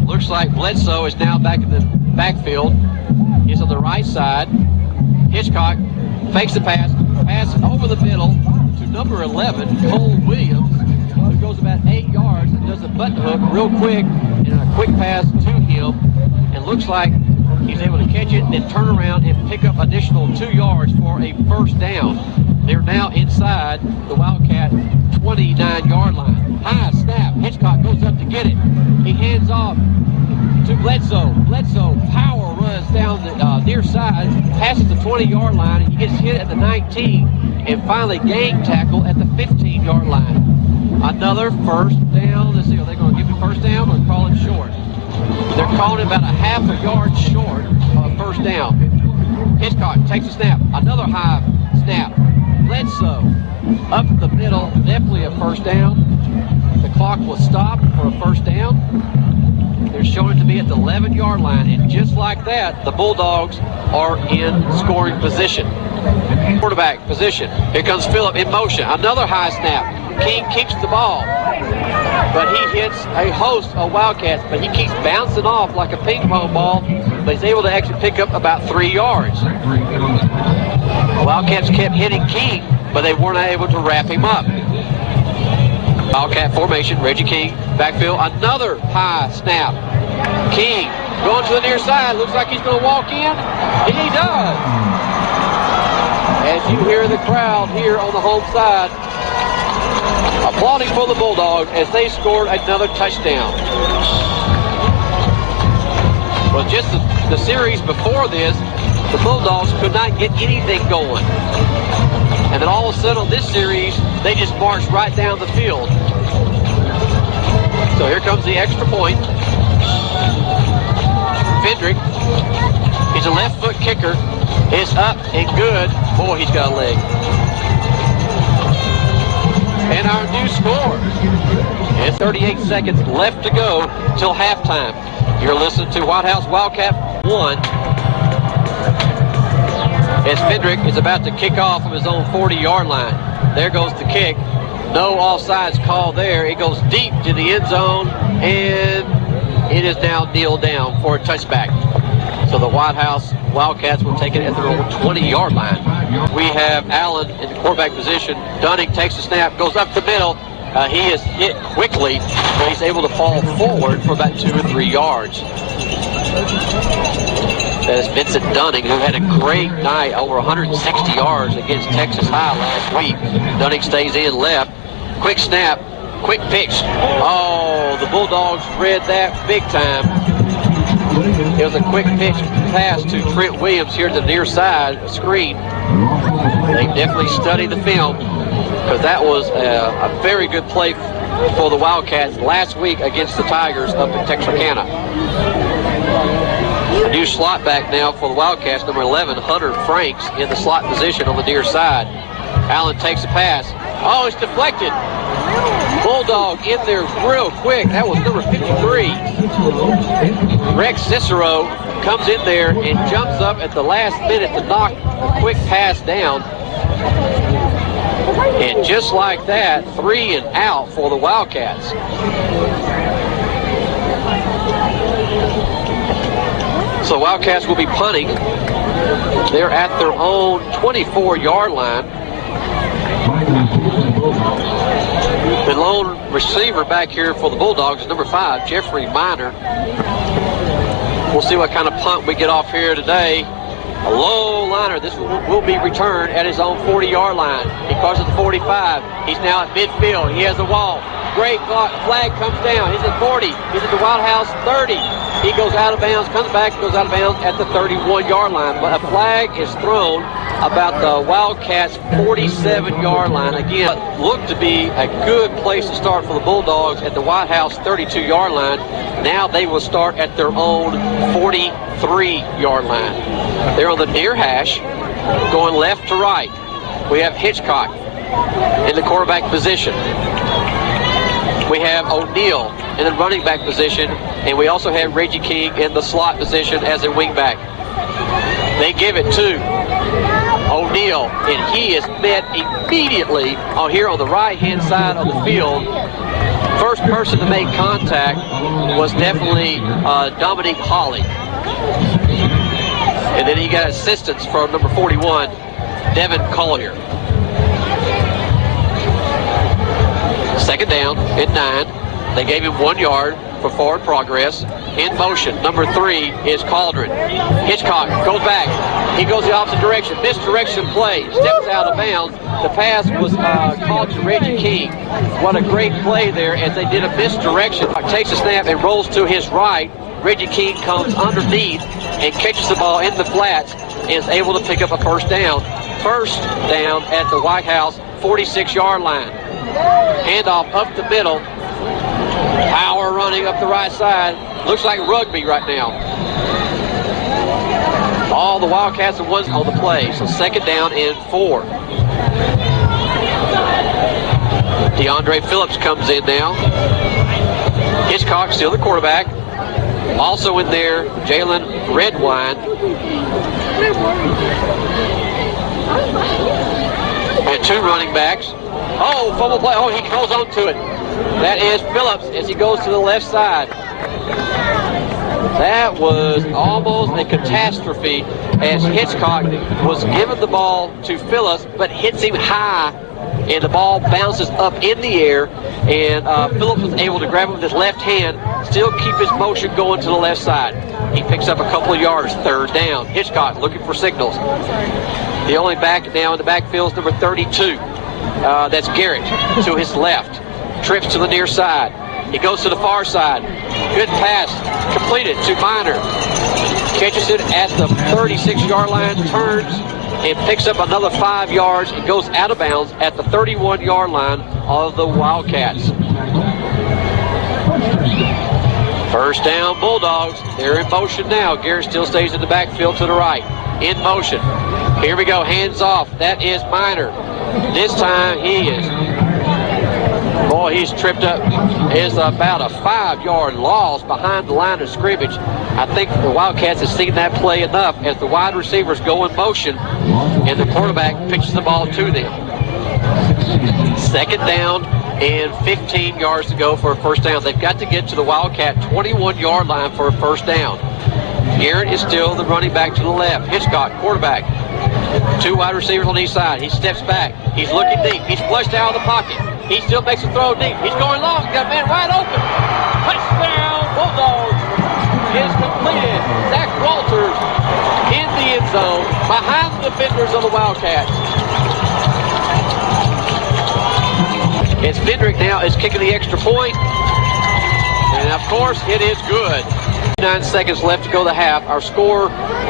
Looks like Bledsoe is now back in the backfield. He's on the right side. Hitchcock fakes the pass over the middle to number 11, Cole Williams, who goes about 8 yards and does a button hook real quick and a quick pass to him. And looks like he's able to catch it and then turn around and pick up additional 2 yards for a first down. They're now inside the Wildcat 29-yard line. High snap. Hitchcock goes up to get it. He hands off to Bledsoe. Bledsoe power runs down the near side, passes the 20-yard line, and he gets hit at the 19, and finally gang tackle at the 15-yard line. Another first down. Let's see, are they going to give him first down or call it short? They're calling it about a half a yard short of first down. Hitchcock takes a snap. Another high snap. Bledsoe up the middle, definitely a first down. The clock will stop for a first down. They're showing it to be at the 11-yard line, and just like that, the Bulldogs are in scoring position. Quarterback position. Here comes Phillip in motion. Another high snap. King keeps the ball, but he hits a host of Wildcats, but he keeps bouncing off like a ping pong ball, but he's able to actually pick up about 3 yards. The Wildcats kept hitting King, but they weren't able to wrap him up. Wildcat formation, Reggie King, backfield, another high snap. King going to the near side, looks like he's going to walk in, and he does. As you hear the crowd here on the home side, applauding for the Bulldogs as they scored another touchdown. Well, just the series before this, the Bulldogs could not get anything going. And then all of a sudden on this series, they just marched right down the field. So here comes the extra point. Fendrick, he's a left foot kicker. It's up and good. Boy, he's got a leg. And our new score. And 38 seconds left to go till halftime. You're listening to Whitehouse Wildcat 1. As Fendrick is about to kick off from his own 40-yard line. There goes the kick. No offsides call there. It goes deep to the end zone, and it is now kneeled down for a touchback. So the Whitehouse Wildcats will take it at their own 20-yard line. We have Allen in the quarterback position. Dunning takes the snap, goes up the middle. He is hit quickly, but he's able to fall forward for about 2 or 3 yards. That is Vincent Dunning, who had a great night, over 160 yards against Texas High last week. Dunning stays in left. Quick snap, quick pitch. Oh, the Bulldogs read that big time. It was a quick pitch pass to Trent Williams here to the near side screen. They definitely studied the film because that was a very good play for the Wildcats last week against the Tigers up in Texarkana. A new slot back now for the Wildcats, number 11, Hunter Franks in the slot position on the near side. Allen takes a pass. Oh, it's deflected. Bulldog in there real quick. That was number 53. Rex Cicero comes in there and jumps up at the last minute to knock a quick pass down. And just like that, 3 and out for the Wildcats. So Wildcats will be punting. They're at their own 24-yard line. The lone receiver back here for the Bulldogs is number 5, Jeffrey Minor. We'll see what kind of punt we get off here today. A low liner. This will be returned at his own 40-yard line. He crosses the 45. He's now at midfield. He has the wall. great flag comes down. He's at 40. He's at the Whitehouse 30. He goes out of bounds, comes back, goes out of bounds at the 31-yard line. But a flag is thrown about the Wildcats' 47-yard line. Again, looked to be a good place to start for the Bulldogs at the Whitehouse 32-yard line. Now they will start at their own 43-yard line. They're on the near hash, going left to right. We have Hitchcock in the quarterback position. We have O'Neal in the running back position, and we also have Reggie King in the slot position as a wingback. They give it to O'Neal, and he is met immediately here on the right-hand side of the field. First person to make contact was definitely Dominique Hawley. And then he got assistance from number 41, Devin Collier. Second down at 9. They gave him 1 yard for forward progress. In motion, number 3 is Cauldron. Hitchcock goes back. He goes the opposite direction. Misdirection play. Steps out of bounds. The pass was called to Reggie King. What a great play there as they did a misdirection. Takes a snap and rolls to his right. Reggie King comes underneath and catches the ball in the flats and is able to pick up a first down. First down at the Whitehouse 46-yard line. Handoff up the middle. Power running up the right side. Looks like rugby right now. All the Wildcats are ones on the play. So second down and 4. DeAndre Phillips comes in now. Hitchcock still the quarterback. Also in there, Jalen Redwine. And 2 running backs. Oh, fumble play. Oh, he holds on to it. That is Phillips as he goes to the left side. That was almost a catastrophe as Hitchcock was giving the ball to Phillips, but hits him high, and the ball bounces up in the air, and Phillips was able to grab him with his left hand, still keep his motion going to the left side. He picks up a couple of yards, third down. Hitchcock looking for signals. The only back now in the backfield is number 32. That's Garrett to his left. Trips to the near side. He goes to the far side. Good pass completed to Minor. Catches it at the 36-yard line, turns and picks up another 5 yards and goes out of bounds at the 31-yard line of the Wildcats. First down, Bulldogs. They're in motion now. Garrett still stays in the backfield to the right. In motion. Here we go, hands off. That is Minor. This time he is, boy, he's tripped up. It's about a 5-yard loss behind the line of scrimmage. I think the Wildcats have seen that play enough as the wide receivers go in motion and the quarterback pitches the ball to them. Second down and 15 yards to go for a first down. They've got to get to the Wildcat 21-yard line for a first down. Garrett is still the running back to the left. Hitchcock, quarterback. 2 wide receivers on each side. He steps back. He's looking deep. He's flushed out of the pocket. He still makes a throw deep. He's going long. He's got a man wide open. Touchdown, Bulldogs. Is completed. Zach Walters in the end zone behind the defenders of the Wildcats. It's Fendrick now is kicking the extra point. And of course, it is good. 9 seconds left to go the half. Our score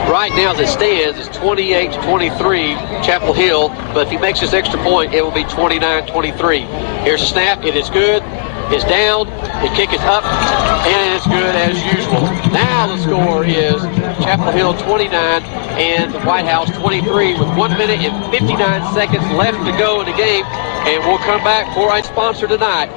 right now as it stands is 28-23 Chapel Hill, but if he makes this extra point, it will be 29-23. Here's a snap. It is good. It's down. The kick is up, and it's good as usual. Now the score is Chapel Hill 29 and the Whitehouse 23 with 1 minute and 59 seconds left to go in the game, and we'll come back for our sponsor tonight.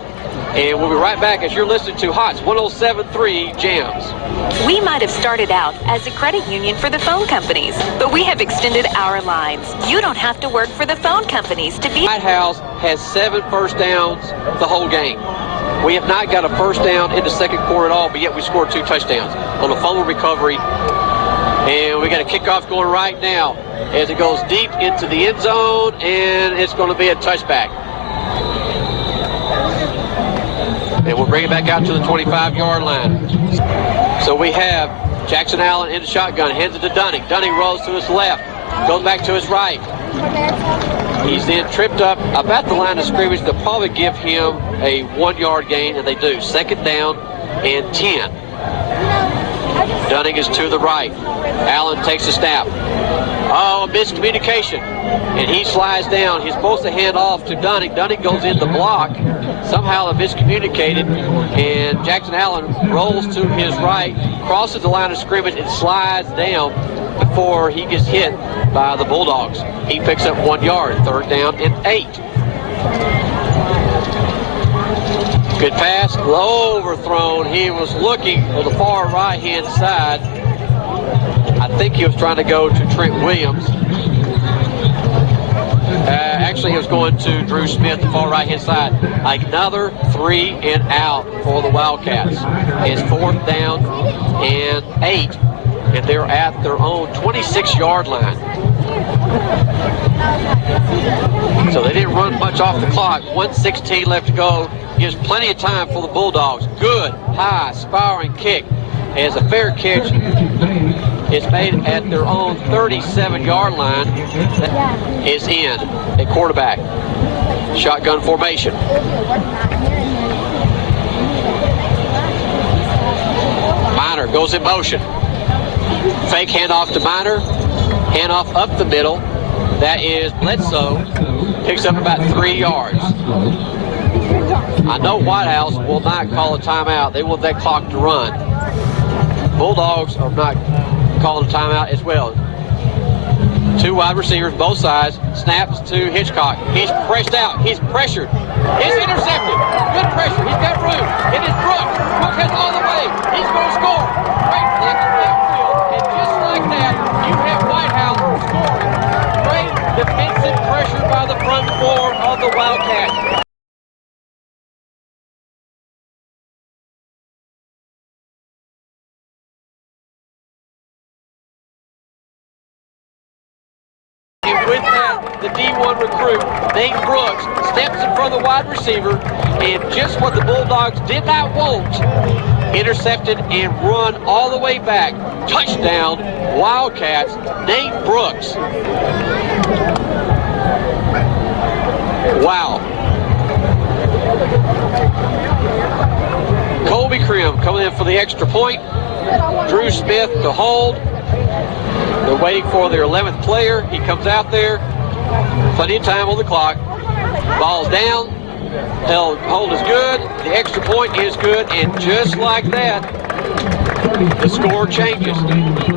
And we'll be right back as you're listening to HOTS 107.3 Jams. We might have started out as a credit union for the phone companies, but we have extended our lines. You don't have to work for the phone companies to be... Whitehouse has 7 first downs the whole game. We have not got a first down in the second quarter at all, but yet we scored 2 touchdowns on a fumble recovery. And we got a kickoff going right now as it goes deep into the end zone, and it's going to be a touchback. And we'll bring it back out to the 25-yard line. So we have Jackson Allen in the shotgun, hands it to Dunning. Dunning rolls to his left, goes back to his right. He's then tripped up about the line of scrimmage. They'll probably give him a 1-yard gain, and they do. 2nd down and 10. Dunning is to the right. Allen takes a snap. Oh, miscommunication. And he slides down. He's supposed to hand off to Dunning. Dunning goes in the block. Somehow they miscommunicated. And Jackson Allen rolls to his right, crosses the line of scrimmage, and slides down before he gets hit by the Bulldogs. He picks up 1 yard. 3rd down and 8. Good pass, overthrown. He was looking on the far right-hand side. I think he was trying to go to Trent Williams. Actually, he was going to Drew Smith, the far right-hand side. Another 3 and out for the Wildcats. It's 4th down and 8, and they're at their own 26-yard line. So they didn't run much off the clock. 1:16 left to go. Gives plenty of time for the Bulldogs. Good, high, spiraling kick. As a fair catch is made at their own 37-yard line. That is in at quarterback. Shotgun formation. Minor goes in motion. Fake handoff to Minor. Handoff up the middle. That is Bledsoe. Picks up about 3 yards. I know Whitehouse will not call a timeout. They want that clock to run. Bulldogs are not calling a timeout as well. 2 wide receivers, both sides. Snaps to Hitchcock. He's pressed out. He's pressured. He's intercepted. Good pressure. He's got room. It is Brooks. Brooks has all the way. He's going to score. Great flick in downfield. And just like that, you have Whitehouse scoring. Great defensive pressure by the front four of the Wildcats. With that, the D1 recruit, Nate Brooks, steps in front of the wide receiver, and just what the Bulldogs did not want, intercepted and run all the way back. Touchdown, Wildcats, Nate Brooks. Wow. Colby Krim coming in for the extra point. Drew Smith to hold. They're waiting for their 11th player. He comes out there. Plenty of time on the clock. Ball's down. Hold is good. The extra point is good. And just like that, the score changes.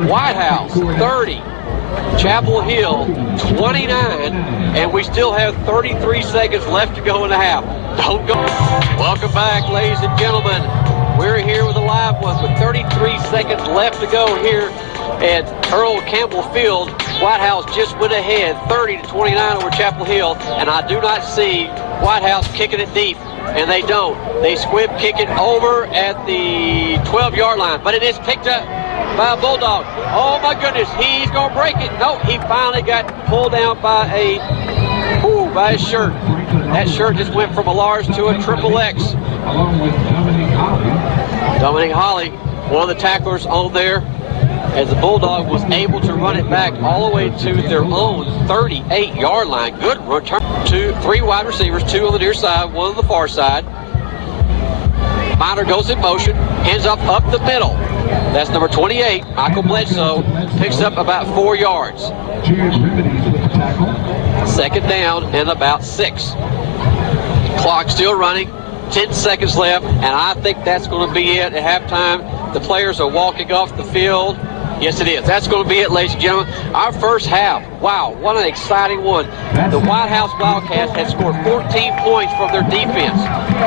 Whitehouse, 30. Chapel Hill, 29. And we still have 33 seconds left to go in the half. Don't go. Welcome back, ladies and gentlemen. We're here with a live one with 33 seconds left to go here at Earl Campbell Field. Whitehouse just went ahead 30-29 over Chapel Hill, and I do not see Whitehouse kicking it deep, and they don't. They squib kick it over at the 12-yard line, but it is picked up by a Bulldog. Oh my goodness, he's gonna break it. No, he finally got pulled down by his shirt. That shirt just went from a large to a XXX. Dominic Holly, one of the tacklers on there, as the Bulldog was able to run it back all the way to their own 38-yard line. Good return. 3 wide receivers, 2 on the near side, 1 on the far side. Minor goes in motion, hands off up the middle. That's number 28, Michael Bledsoe, picks up about 4 yards. 2nd down and about 6. Clock still running, 10 seconds left, and I think that's going to be it at halftime. The players are walking off the field. Yes, it is. That's going to be it, ladies and gentlemen. Our first half. Wow, what an exciting one. The Whitehouse Wildcats have scored 14 points from their defense.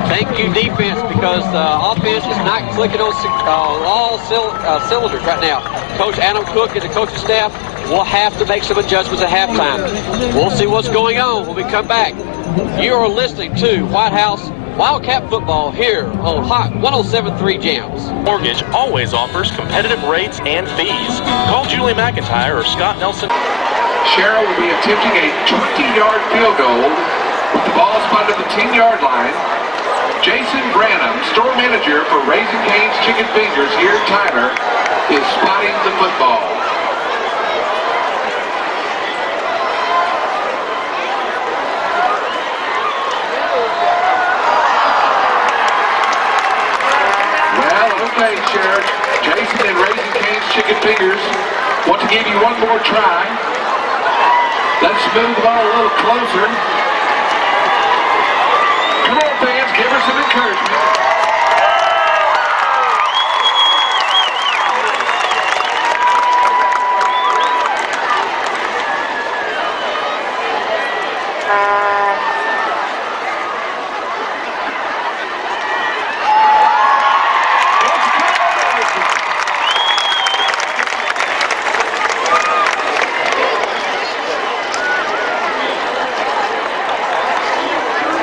Thank you, defense, because the offense is not clicking on all cylinders right now. Coach Adam Cook and the coaching staff will have to make some adjustments at halftime. We'll see what's going on when we come back. You are listening to Whitehouse Wildcat football here on Hot 107.3 Jams. Mortgage always offers competitive rates and fees. Call Julie McIntyre or Scott Nelson. Sherrill will be attempting a 20-yard field goal with the ball spotted at the 10-yard line. Jason Branham, store manager for Raising Cane's Chicken Fingers here in Tyler, is spotting the football. made, Sheriff. Jason and Raising Cane's Chicken Fingers want to give you one more try. Let's move the ball a little closer. Come on, fans, give her some encouragement.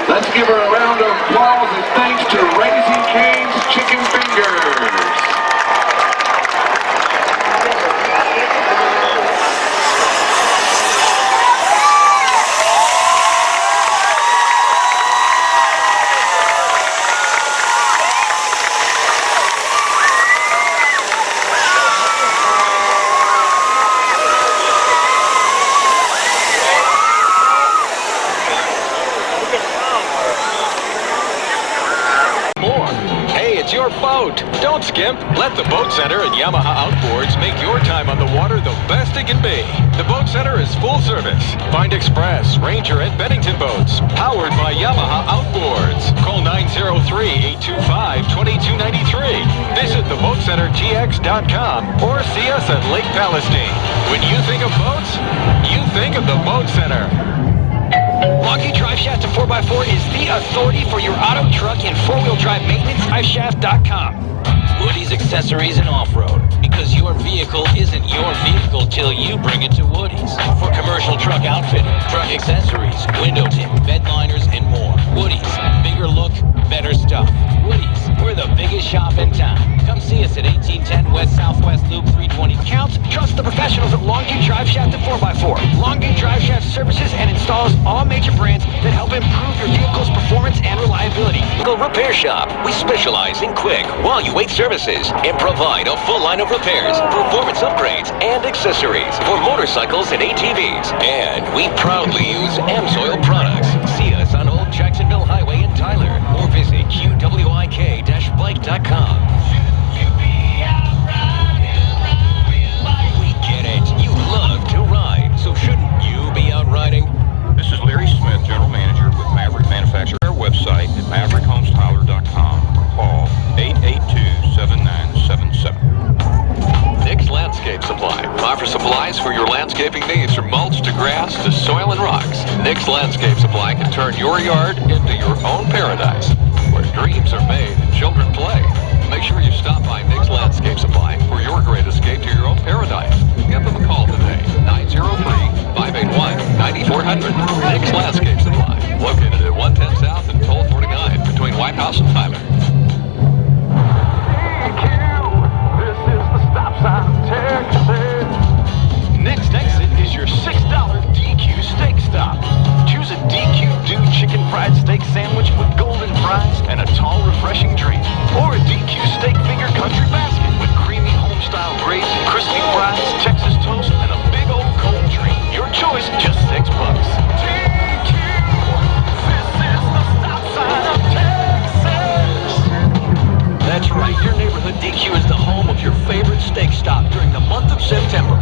Let's give her a round of applause and thanks to Raising Cane's Chicken Fingers. Don't skimp. Let the Boat Center and Yamaha Outboards make your time on the water the best it can be. The Boat Center is full service. Find Express, Ranger, and Bennington boats. Powered by Yamaha Outboards. Call 903-825-2293. Visit theboatcentertx.com or see us at Lake Palestine. When you think of boats, you think of the Boat Center. Longview Drive Shaft and 4x4 is the authority for your auto, truck, and four-wheel drive maintenance. DriveShaft.com. Woody's Accessories and Off-Road. Because your vehicle isn't your vehicle till you bring it to Woody's. For commercial truck outfitting, truck accessories, window tint, bed liners, and more. Woody's. Bigger look, better stuff. Woody's. We're the biggest shop in town. Come see us at 1810 West Southwest Loop 320. Counts, trust the professionals at Longview Drive Shaft and 4x4. Longview Drive Shaft services and installs all major brands that help improve your vehicle's performance and reliability. Vehicle Repair Shop. We specialize in quick, while you wait services and provide a full line of repairs, performance upgrades, and accessories for motorcycles and ATVs. And we proudly use AMSOIL products. See us on Old Jacksonville Highway in Tyler or visit qwik-bike.com. We get it. You love to ride, so shouldn't you be out riding? This is Larry Smith, General Manager with Maverick Manufacturing. Our website at MaverickHomesTyler.com. Call 882-7977. Nick's Landscape Supply. Offer supplies for your landscaping needs from mulch to grass to soil and rocks. Nick's Landscape Supply can turn your yard into your own paradise, where dreams are made and children play. Make sure you stop by Nick's Landscape Supply for your great escape to your own paradise. Give them a call today, 903-581-9400. Nick's Landscape Supply, located at 110 South and Toll 49 between Whitehouse and Tyler. Next exit is your $6 DQ steak stop. Choose a DQ Dude chicken fried steak sandwich with golden fries and a tall, refreshing drink. Or a DQ steak finger country basket with creamy home-style gravy, crispy fries, Texas toast, and a big old cold drink. Your choice, just $6. DQ, this is the stop sign of Texas. That's right, your neighborhood DQ is the home of your favorite steak stop during the month of September.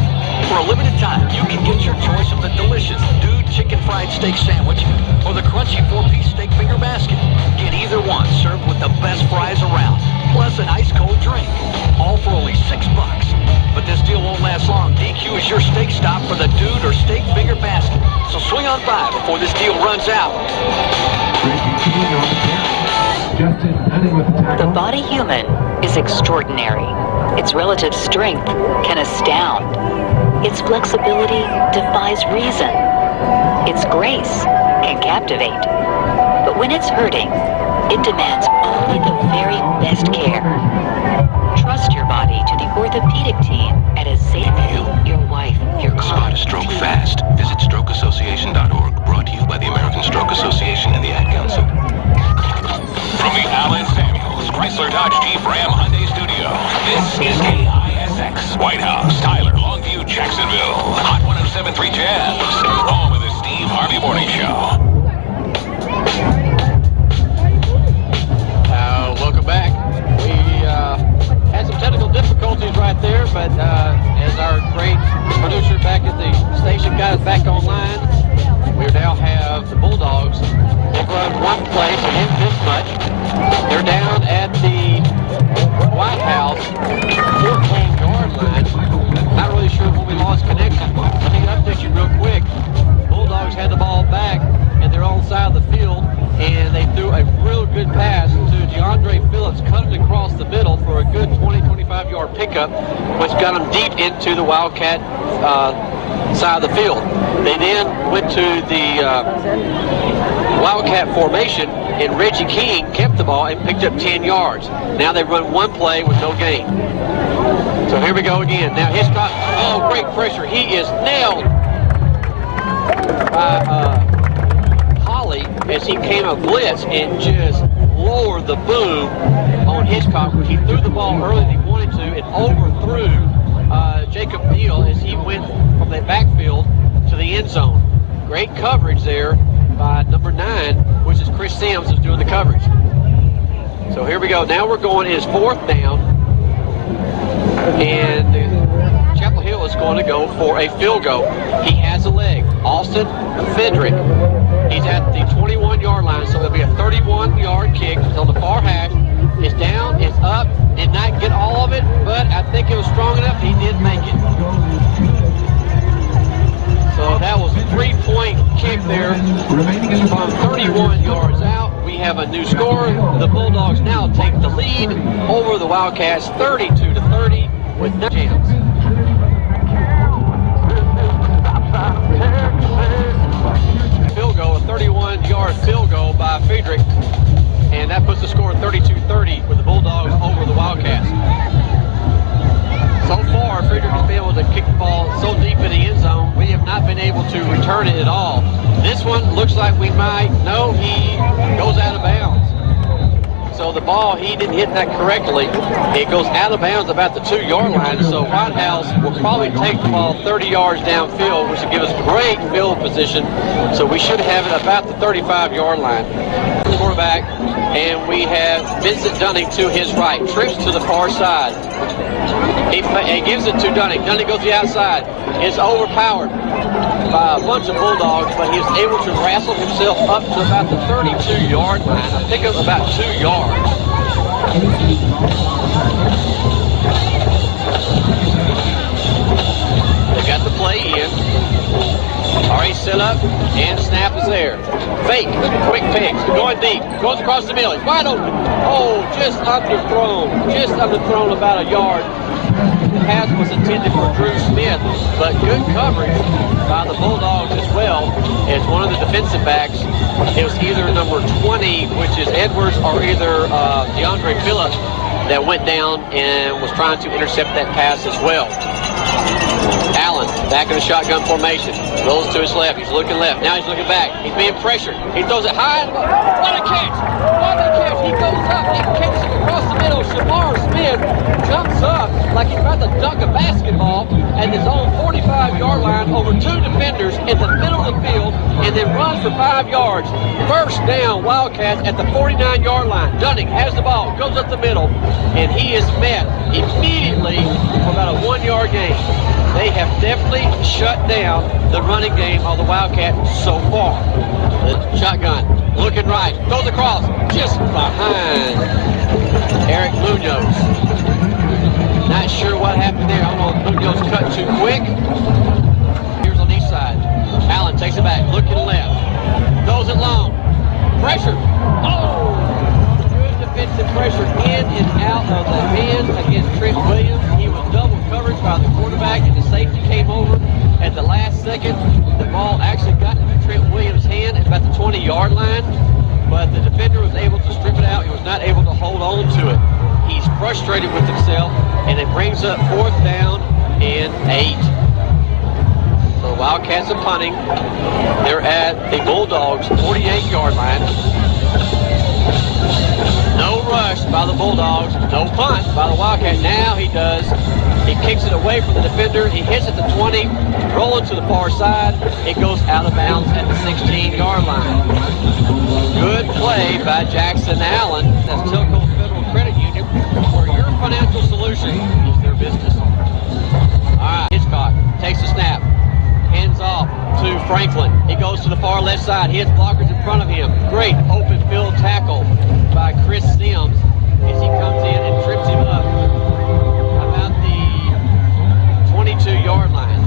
For a limited time, you can get your choice of the delicious Dude chicken fried steak sandwich or the crunchy 4-piece steak finger basket. Get either one served with the best fries around, plus an ice cold drink. All for only $6. But this deal won't last long. DQ is your steak stop for the Dude or steak finger basket. So swing on by before this deal runs out. The body human is extraordinary. Its relative strength can astound. Its flexibility defies reason. Its grace can captivate. But when it's hurting, it demands only the very best care. Trust your body to the orthopedic team at a safe your wife, your car. Spot a stroke fast. Visit strokeassociation.org. Brought to you by the American Stroke Association and the Ad Council. From the Allen Samuels Chrysler Dodge Jeep Ram Hyundai Studio, this is KISX, Whitehouse, Tyler, Longview, Jacksonville. Hot 107.3 Jams, home of the Steve Harvey Morning Show. Welcome back. We comes the Bulldogs. They've run one play, so it's this much. They're down at the Whitehouse 14-yard line. Not really sure when we lost connection. Let me update you real quick. Bulldogs had the ball back and they're on the side of the field, and they threw a real good pass to DeAndre Phillips, cut it across the middle for a good 20-25-yard pickup, which got them deep into the Wildcat side of the field. They then went to the Wildcat formation, and Reggie King kept the ball and picked up 10 yards. Now they run one play with no gain. So here we go again. Now Hitchcock, oh, great pressure. He is nailed by Holly as he came a blitz and just lowered the boom on Hitchcock. He threw the ball earlier than he wanted to and overthrew Jacob Neal as he went from the backfield to the end zone. Great coverage there by number 9, which is Chris Sims, who's doing the coverage. So here we go. Now we're going, it is 4th down, and Chapel Hill is going to go for a field goal. He has a leg. Austin Fedrick. He's at the 21-yard line, so it'll be a 31-yard kick on the far hash. It's down, it's up, did not get all of it, but I think it was strong enough. He did make it. So that was a 3-point kick there from 31 yards out. We have a new score. The Bulldogs now take the lead over the Wildcats 32-30 with no chance. Field goal, a 31-yard field goal by Friedrich, and that puts the score at 32-30 with the Bulldogs over the Wildcats. So far, Friedrich has been able to kick the ball so deep in the end zone, we have not been able to return it at all. This one looks like we might. No, he goes out of bounds. So the ball, he didn't hit that correctly. It goes out of bounds about the 2-yard line. So Whitehouse will probably take the ball 30 yards downfield, which will give us great field position. So we should have it about the 35-yard line. Quarterback, and we have Vincent Dunning to his right. Trips to the far side. He gives it to Dunning. Dunning goes to the outside. Is overpowered by a bunch of Bulldogs, but he was able to wrestle himself up to about the 32-yard line. A pickup about 2 yards. They got the play in. Already set up, and snap is there. Fake, quick pitch, going deep, goes across the middle. It's wide open. Oh, just underthrown about a yard. The pass was intended for Drew Smith, but good coverage by the Bulldogs as well, as one of the defensive backs. It was either number 20, which is Edwards, or either DeAndre Phillips that went down and was trying to intercept that pass as well. Allen back in the shotgun formation, rolls to his left. He's looking left. Now he's looking back. He's being pressured. He throws it high. What a catch! What a catch! He goes up. He catches it across the middle. Shamar Smith jumps up like he's about to dunk a basketball at his own 45-yard line over 2 defenders in the middle of the field, and then runs for 5 yards. First down, Wildcats at the 49-yard line. Dunning has the ball, goes up the middle, and he is met immediately for about a 1-yard gain. They have definitely shut down the running game of the Wildcats so far. The shotgun, looking right, goes across, just behind Eric Munoz. Not sure what happened there. I don't know if Munoz cut too quick. Here's on the east side. Allen takes it back, looking left. Throws it long. Pressure. Oh! Good defensive pressure in and out of the hands against Trent Williams. He was double coverage by the quarterback, and the safety came over at the last second. The ball actually got into Trent Williams' hand at about the 20-yard line, but the defender was able to strip it out. He was not able to hold on to it. He's frustrated with himself, and it brings up 4th down and 8. So the Wildcats are punting. They're at the Bulldogs' 48-yard line. No rush by the Bulldogs. No punt by the Wildcat. Now he does. He kicks it away from the defender. He hits it to 20, rolling to the far side. It goes out of bounds at the 16-yard line. Good play by Jackson Allen. That's Tilco Federal Credit Union, where your financial solution is their business. All right, Hitchcock takes the snap, hands off, to Franklin. He goes to the far left side. He has blockers in front of him. Great open field tackle by Chris Sims as he comes in and trips him up about the 22-yard line.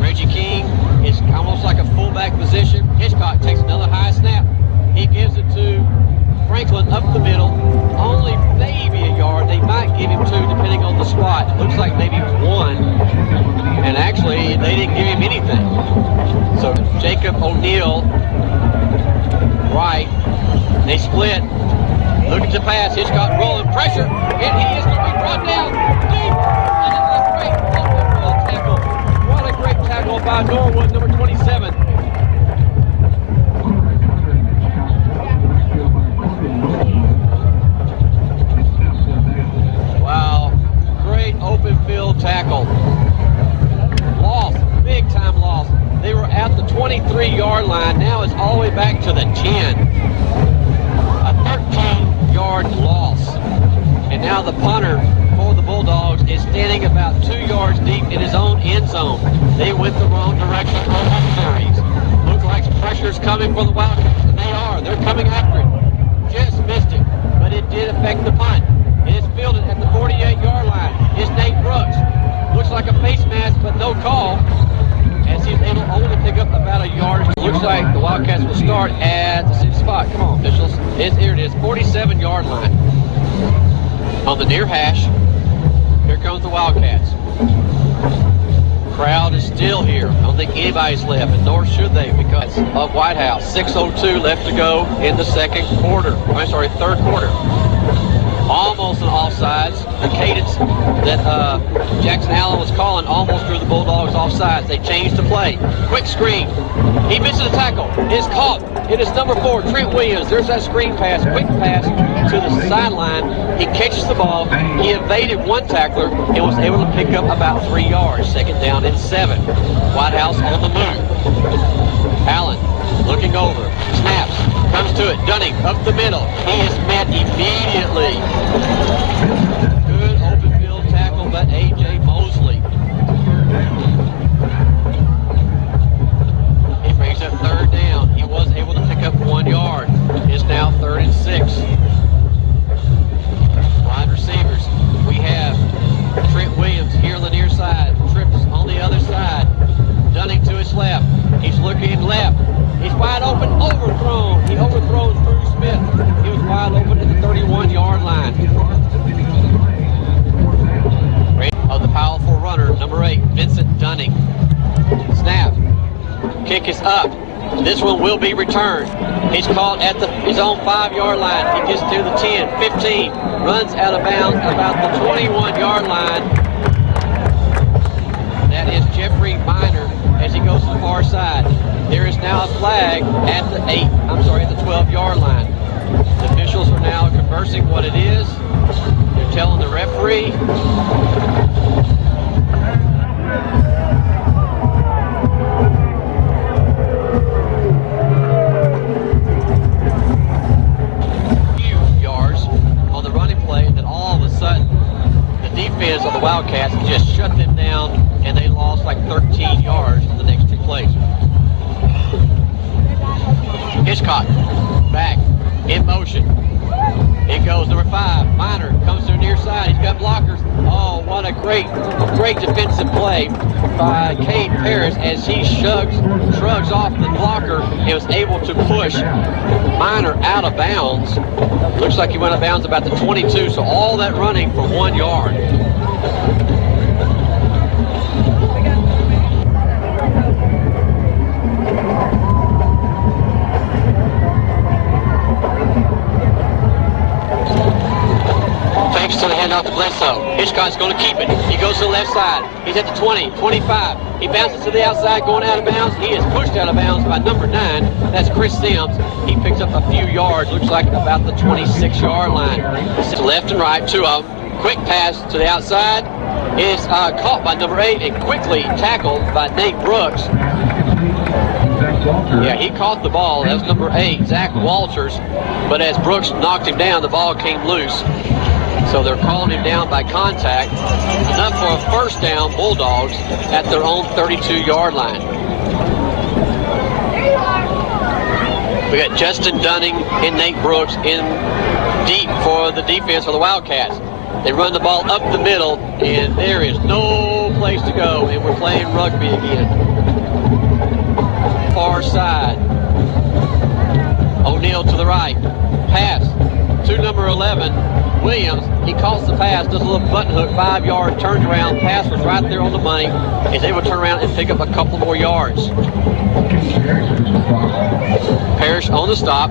Reggie King is almost like a fullback position. Hitchcock takes another high snap. He gives it to Franklin up the middle. Only maybe a yard. They might give him 2 depending on the spot. It looks like maybe 1. And actually, they didn't give him anything. So Jacob O'Neal, right. They split. Looking to pass. Hitchcock rolling pressure. And he is going to be brought down deep. And it's a great open field tackle. What a great tackle by Norwood, number 27. Wow. Great open field tackle. Loss. Big time loss. They were at the 23-yard line. Now it's all the way back to the 10. A 13-yard loss. And now the punter for the Bulldogs is standing about 2 yards deep in his own end zone. They went the wrong direction on the series. Looks like pressure's coming for the Wildcats, and they are. They're coming after it. Just missed it, but it did affect the punt. It is fielded at the 48-yard line. It's Nate Brooks. Looks like a face mask, but no call, as he's able only to pick up about a yard. Looks like the Wildcats will start at the same spot. Come on, officials. Here it is, 47-yard line. On the near hash, here comes the Wildcats. Crowd is still here. I don't think anybody's left, and nor should they because of Whitehouse. 6:02 left to go in the third quarter. Almost an offsides. The cadence that Jackson Allen was calling almost threw the Bulldogs offsides. They changed the play. Quick screen. He misses a tackle. It's caught. It is number 4, Trent Williams. There's that screen pass. Quick pass to the sideline. He catches the ball. He evaded one tackler and was able to pick up about 3 yards. 2nd down and 7. Whitehouse on the move. Allen looking over. Snaps. Comes to it. Dunning up the middle. He is met immediately. Good open field tackle by A.J. Mosley. He brings up 3rd down. He was able to pick up 1 yard. It's now 3rd and 6. Wide receivers. We have Trent Williams here on the near side. Trips on the other side. Dunning to his left. He's looking left. He's wide open, overthrown. He overthrows Drew Smith. He was wide open at the 31-yard line. Of the powerful runner, number 8, Vincent Dunning. Snap. Kick is up. This one will be returned. He's caught at his own 5-yard line. He gets to the 10, 15, runs out of bounds about the 21-yard line. That is Jeffrey Minor as he goes to the far side. There is now a flag at the 12-yard line. The officials are now conversing what it is. They're telling the referee. Few yards on the running play, and then all of a sudden, the defense of the Wildcats just shut them down, and they lost like 13 yards in the next 2 plays. Hitchcock, back, in motion. It goes number 5, Minor, comes to the near side. He's got blockers. Oh, what a great defensive play by Cade Paris as he shrugs off the blocker and was able to push Minor out of bounds. Looks like he went out of bounds about the 22, so all that running for 1 yard. Thanks to the handoff to Bledsoe. Hitchcock's going to keep it. He goes to the left side. He's at the 20, 25. He bounces to the outside, going out of bounds. He is pushed out of bounds by number 9. That's Chris Sims. He picks up a few yards. Looks like about the 26-yard line. Left and right, 2 of them. Quick pass to the outside. Is caught by number 8 and quickly tackled by Nate Brooks. Yeah, he caught the ball. That was number 8, Zach Walters. But as Brooks knocked him down, the ball came loose. So they're calling him down by contact. Enough for a first down, Bulldogs at their own 32-yard line. We got Justin Dunning and Nate Brooks in deep for the defense for the Wildcats. They run the ball up the middle, and there is no place to go, and we're playing rugby again. Far side. O'Neal to the right. Pass to number 11, Williams. He calls the pass, does a little button hook, 5 yard, turns around. Pass was right there on the money. Is able to turn around and pick up a couple more yards. Parrish on the stop.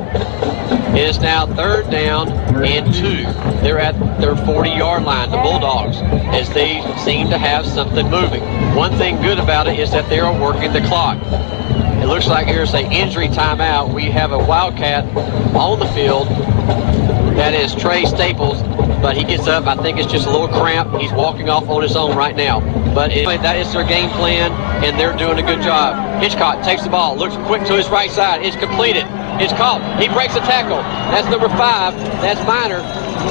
It is now 3rd down and 2. They're at their 40-yard line, the Bulldogs, as they seem to have something moving. One thing good about it is that they are working the clock. It looks like here's an injury timeout. We have a Wildcat on the field. That is Trey Staples, but he gets up. I think it's just a little cramp. He's walking off on his own right now. But anyway, that is their game plan, and they're doing a good job. Hitchcock takes the ball, looks quick to his right side. It's completed. It's caught. He breaks a tackle. That's number 5. That's Minor.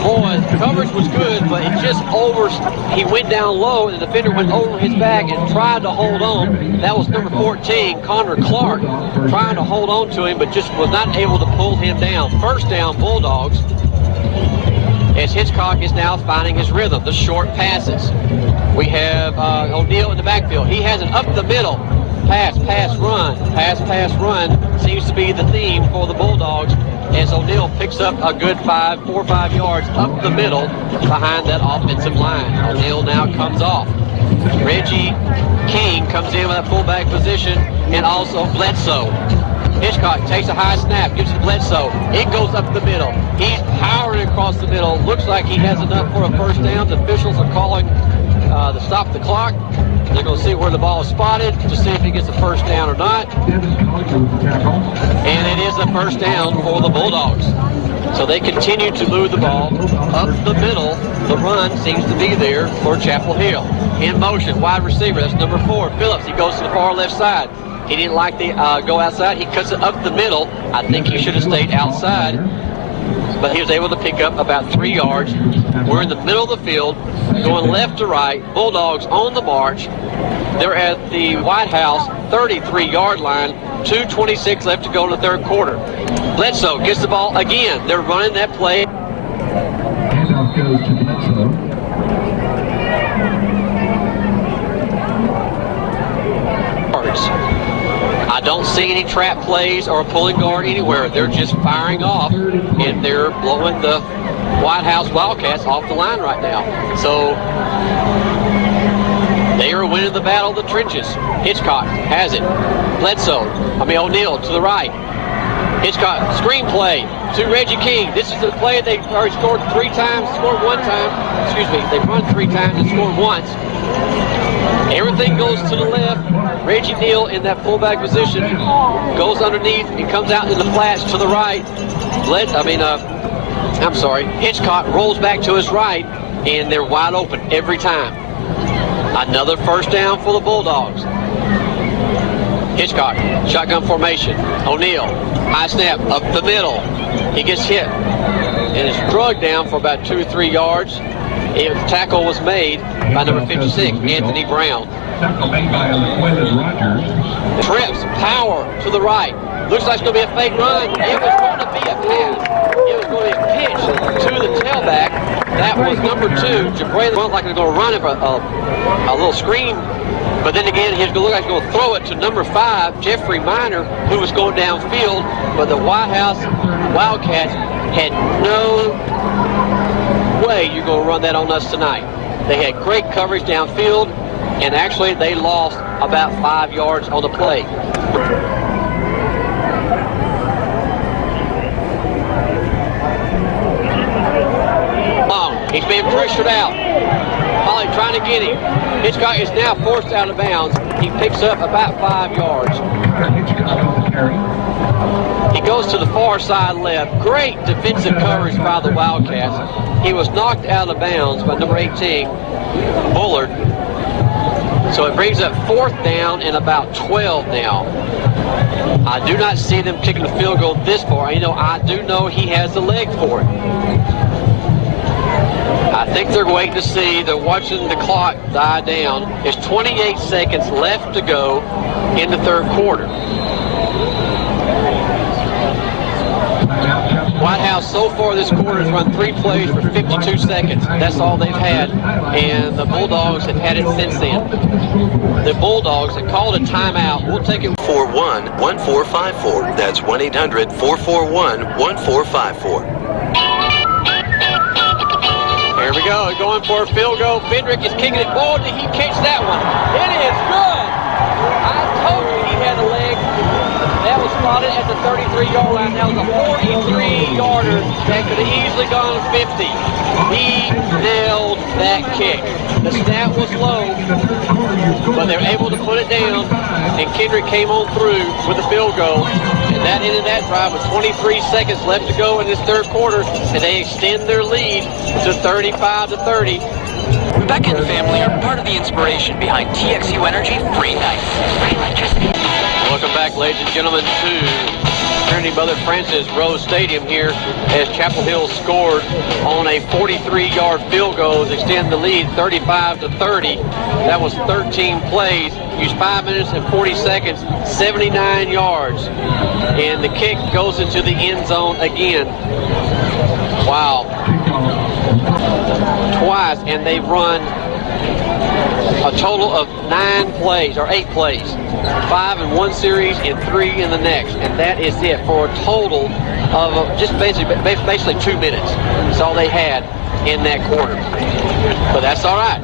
Boy, coverage was good, but it just he went down low, and the defender went over his back and tried to hold on. That was number 14, Connor Clark, trying to hold on to him, but just was not able to pull him down. First down, Bulldogs, as Hitchcock is now finding his rhythm, the short passes. We have O'Neal in the backfield. He has it up the middle. Pass, pass, run. Pass, pass, run seems to be the theme for the Bulldogs, as O'Neal picks up a good 4 or 5 yards up the middle behind that offensive line. O'Neal now comes off. Reggie King comes in with that fullback position, and also Bledsoe. Hitchcock takes a high snap, gives it to Bledsoe. It goes up the middle. He's powering across the middle. Looks like he has enough for a first down. The officials are calling to stop the clock. They're going to see where the ball is spotted to see if he gets a first down or not. And it is a first down for the Bulldogs. So they continue to move the ball up the middle. The run seems to be there for Chapel Hill. In motion, wide receiver, that's number 4, Phillips. He goes to the far left side. He didn't like the go outside. He cuts it up the middle. I think he should have stayed outside, but he was able to pick up about 3 yards. We're in the middle of the field, going left to right. Bulldogs on the march. They're at the Whitehouse 33-yard line. 2:26 left to go in the 3rd quarter. Bledsoe gets the ball again. They're running that play. Handoff goes to Bledsoe. I don't see any trap plays or a pulling guard anywhere. They're just firing off, and they're blowing the Whitehouse Wildcats off the line right now. So they are winning the battle of the trenches. Hitchcock has it. O'Neal to the right. Hitchcock, screen play to Reggie King. This is the play they already scored 3 times, scored 1 time. Excuse me, they run 3 times and scored once. Everything goes to the left. Reggie Neal in that fullback position goes underneath and comes out in the flats to the right. Hitchcock rolls back to his right, and they're wide open every time. Another first down for the Bulldogs. Hitchcock, shotgun formation. O'Neal, high snap up the middle. He gets hit and is drugged down for about 2 or 3 yards. The tackle was made by number 56, Anthony Brown. Tackle made by Rogers. Trips, power to the right. Looks like it's going to be a fake run. It was going to be a pass. It was going to be a pitch to the tailback. That was number 2. Jabrayla looked like they're going to run it a little screen. But then again, he's going to look like he's going to throw it to number 5, Jeffrey Minor, who was going downfield. But the Whitehouse Wildcats had no way you're going to run that on us tonight. They had great coverage downfield, and actually they lost about 5 yards on the play. He's being pressured out. Holly trying to get him. Hitchcock is now forced out of bounds. He picks up about 5 yards. He goes to the far side left. Great defensive coverage by the Wildcats. He was knocked out of bounds by number 18, Bullard. So it brings up 4th down and about 12 now. I do not see them kicking the field goal this far. I do know he has the leg for it. I think they're waiting to see. They're watching the clock die down. There's 28 seconds left to go in the third quarter. Whitehouse so far this quarter has run 3 plays for 52 seconds. That's all they've had, and the Bulldogs have had it since then. The Bulldogs have called a timeout. We'll take it. 41-1454. That's 1-800-441-1454. Here we go, going for a field goal. Fendrick is kicking it. Boy, did he catch that one. It is good. I told you he had a leg. That was spotted at the 33-yard line. That was a 43-yarder that could have easily gone 50. He nailed that kick. The snap was low, but they were able to put it down, and Kendrick came on through with a field goal. And that ended that drive with 23 seconds left to go in this third quarter, and they extend their lead to 35-30. Rebecca and family are part of the inspiration behind TXU Energy Free Nights. Free electricity. Welcome back, ladies and gentlemen, to Trinity Mother Frances Rose Stadium here as Chapel Hill scored on a 43-yard field goal to extend the lead 35-30. That was 13 plays, used 5 minutes and 40 seconds, 79 yards. And the kick goes into the end zone again. Wow. Twice, and they've run a total of 9 plays, or 8 plays. 5 in one series and 3 in the next. And that is it for a total of just basically 2 minutes. That's all they had in that quarter. But that's all right.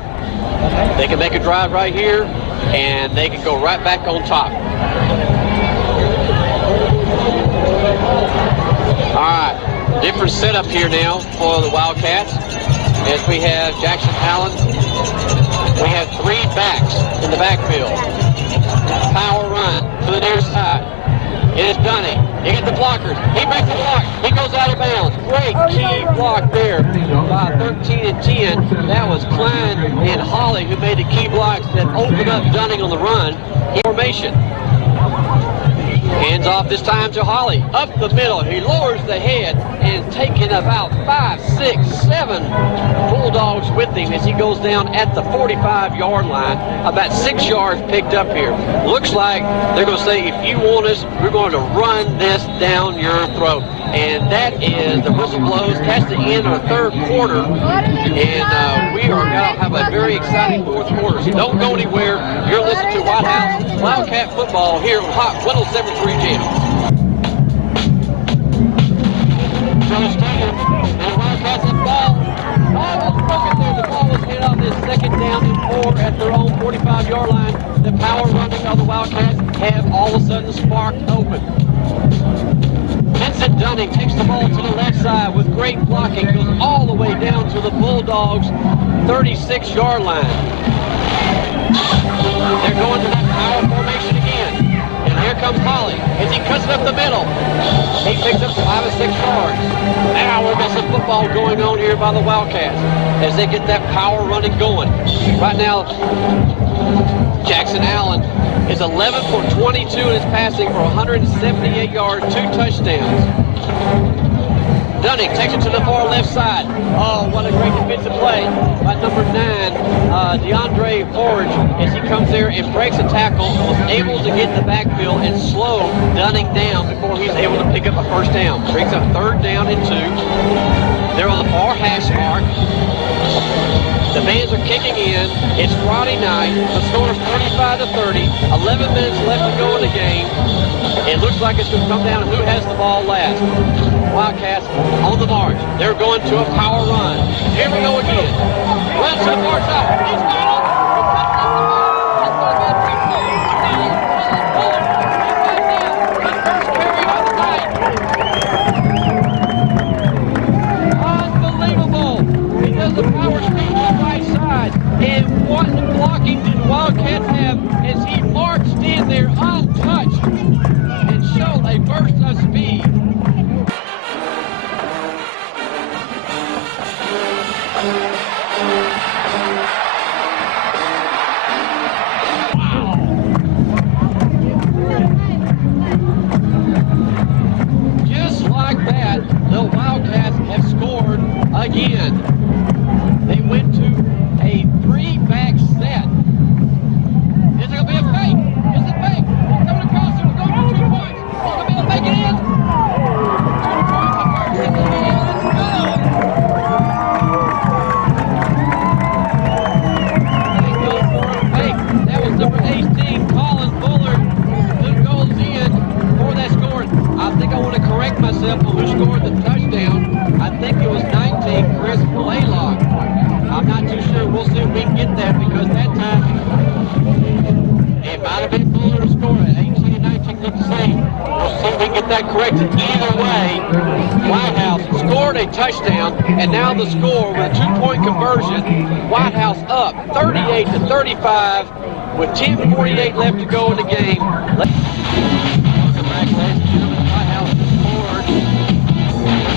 They can make a drive right here, and they can go right back on top. All right, different setup here now for the Wildcats. As we have Jackson Allen. We have 3 backs in the backfield. Power run to the near side. It is Dunning. He gets the blockers. He makes the block. He goes out of bounds. Great key block there by 13 and 10. That was Klein and Holly who made the key blocks that opened up Dunning on the run. Formation. Hands off this time to Holly. Up the middle. He lowers the head and taking about 5, 6, 7 Bulldogs with him as he goes down at the 45-yard line. About 6 yards picked up here. Looks like they're going to say, if you want us, we're going to run this down your throat. And that is the whistle blows. That's the end of the third quarter. And we are going to have a very exciting fourth quarter. So don't go anywhere. You're listening to Whitehouse Wildcat football here on Hot 107.3 Jam. Stadium, and Wildcats have ball. Ball was broken there. The ball was hit on this 2nd down and 4 at their own 45-yard line. The power running of the Wildcats have all of a sudden sparked open. Vincent Dunning takes the ball to the left side with great blocking. Goes all the way down to the Bulldogs' 36-yard line. They're going to that power formation again. And here comes Holly as he cuts it up the middle. He picks up 5 or 6 yards. Now we're got some football going on here by the Wildcats as they get that power running going. Right now, Jackson Allen is 11 for 22 in his passing for 178 yards, 2 touchdowns. Dunning takes it to the far left side. Oh, what a great defensive play by number 9, DeAndre Forge, as he comes there and breaks a tackle, was able to get the backfield and slow Dunning down before he's able to pick up a first down. Brings up 3rd down and 2. They're on the far hash mark. The fans are kicking in. It's Friday night. The score is 35-30. 11 minutes left to go in the game. It looks like it's going to come down to who has the ball last. Wildcats on the march. They're going to a power run. Here we go again. Run to the far side. He's got it. The power screen to the right side, and what blocking did Wildcats have as he marched in there untouched and showed a burst of speed. score at 18 and 19 look the same. We'll see if we can get that corrected. Either way, Whitehouse scored a touchdown, and now the score with a 2-point conversion. Whitehouse up 38-35 with 10:48 left to go in the game. Welcome back, ladies and gentlemen. Whitehouse has scored.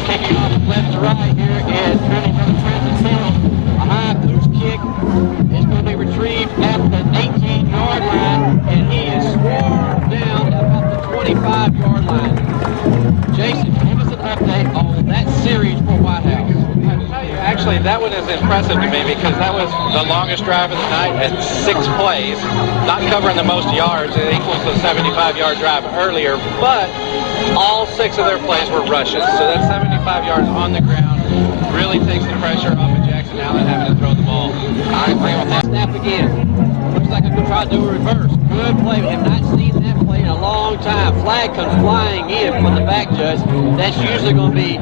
Kicking off from left to right here is turning from the present field. A high boost kick is going to be retrieved at the 18-yard line, and he is swarmed down at about the 25-yard line. Jason, give us an update on that series for Whitehouse. Actually, that one is impressive to me because that was the longest drive of the night at 6 plays, not covering the most yards. It equals the 75-yard drive earlier, but all 6 of their plays were rushes. So that 75 yards on the ground really takes the pressure off of Jackson Allen having to throw the ball. I agree with that. Snap again. Looks like I could try to do a reverse. Good play. We have not seen that play in a long time. Flag comes flying in from the back judge. That's usually going to be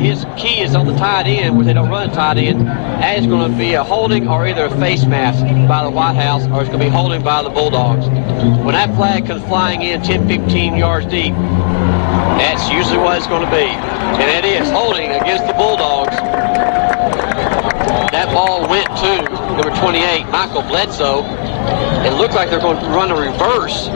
his key is on the tight end, where they don't run tight end. That is going to be a holding or either a face mask by the Whitehouse, or it's going to be holding by the Bulldogs. When that flag comes flying in 10, 15 yards deep, that's usually what it's going to be. And it is holding against the Bulldogs. That ball went to number 28, Michael Bledsoe. It looked like they're going to run a reverse,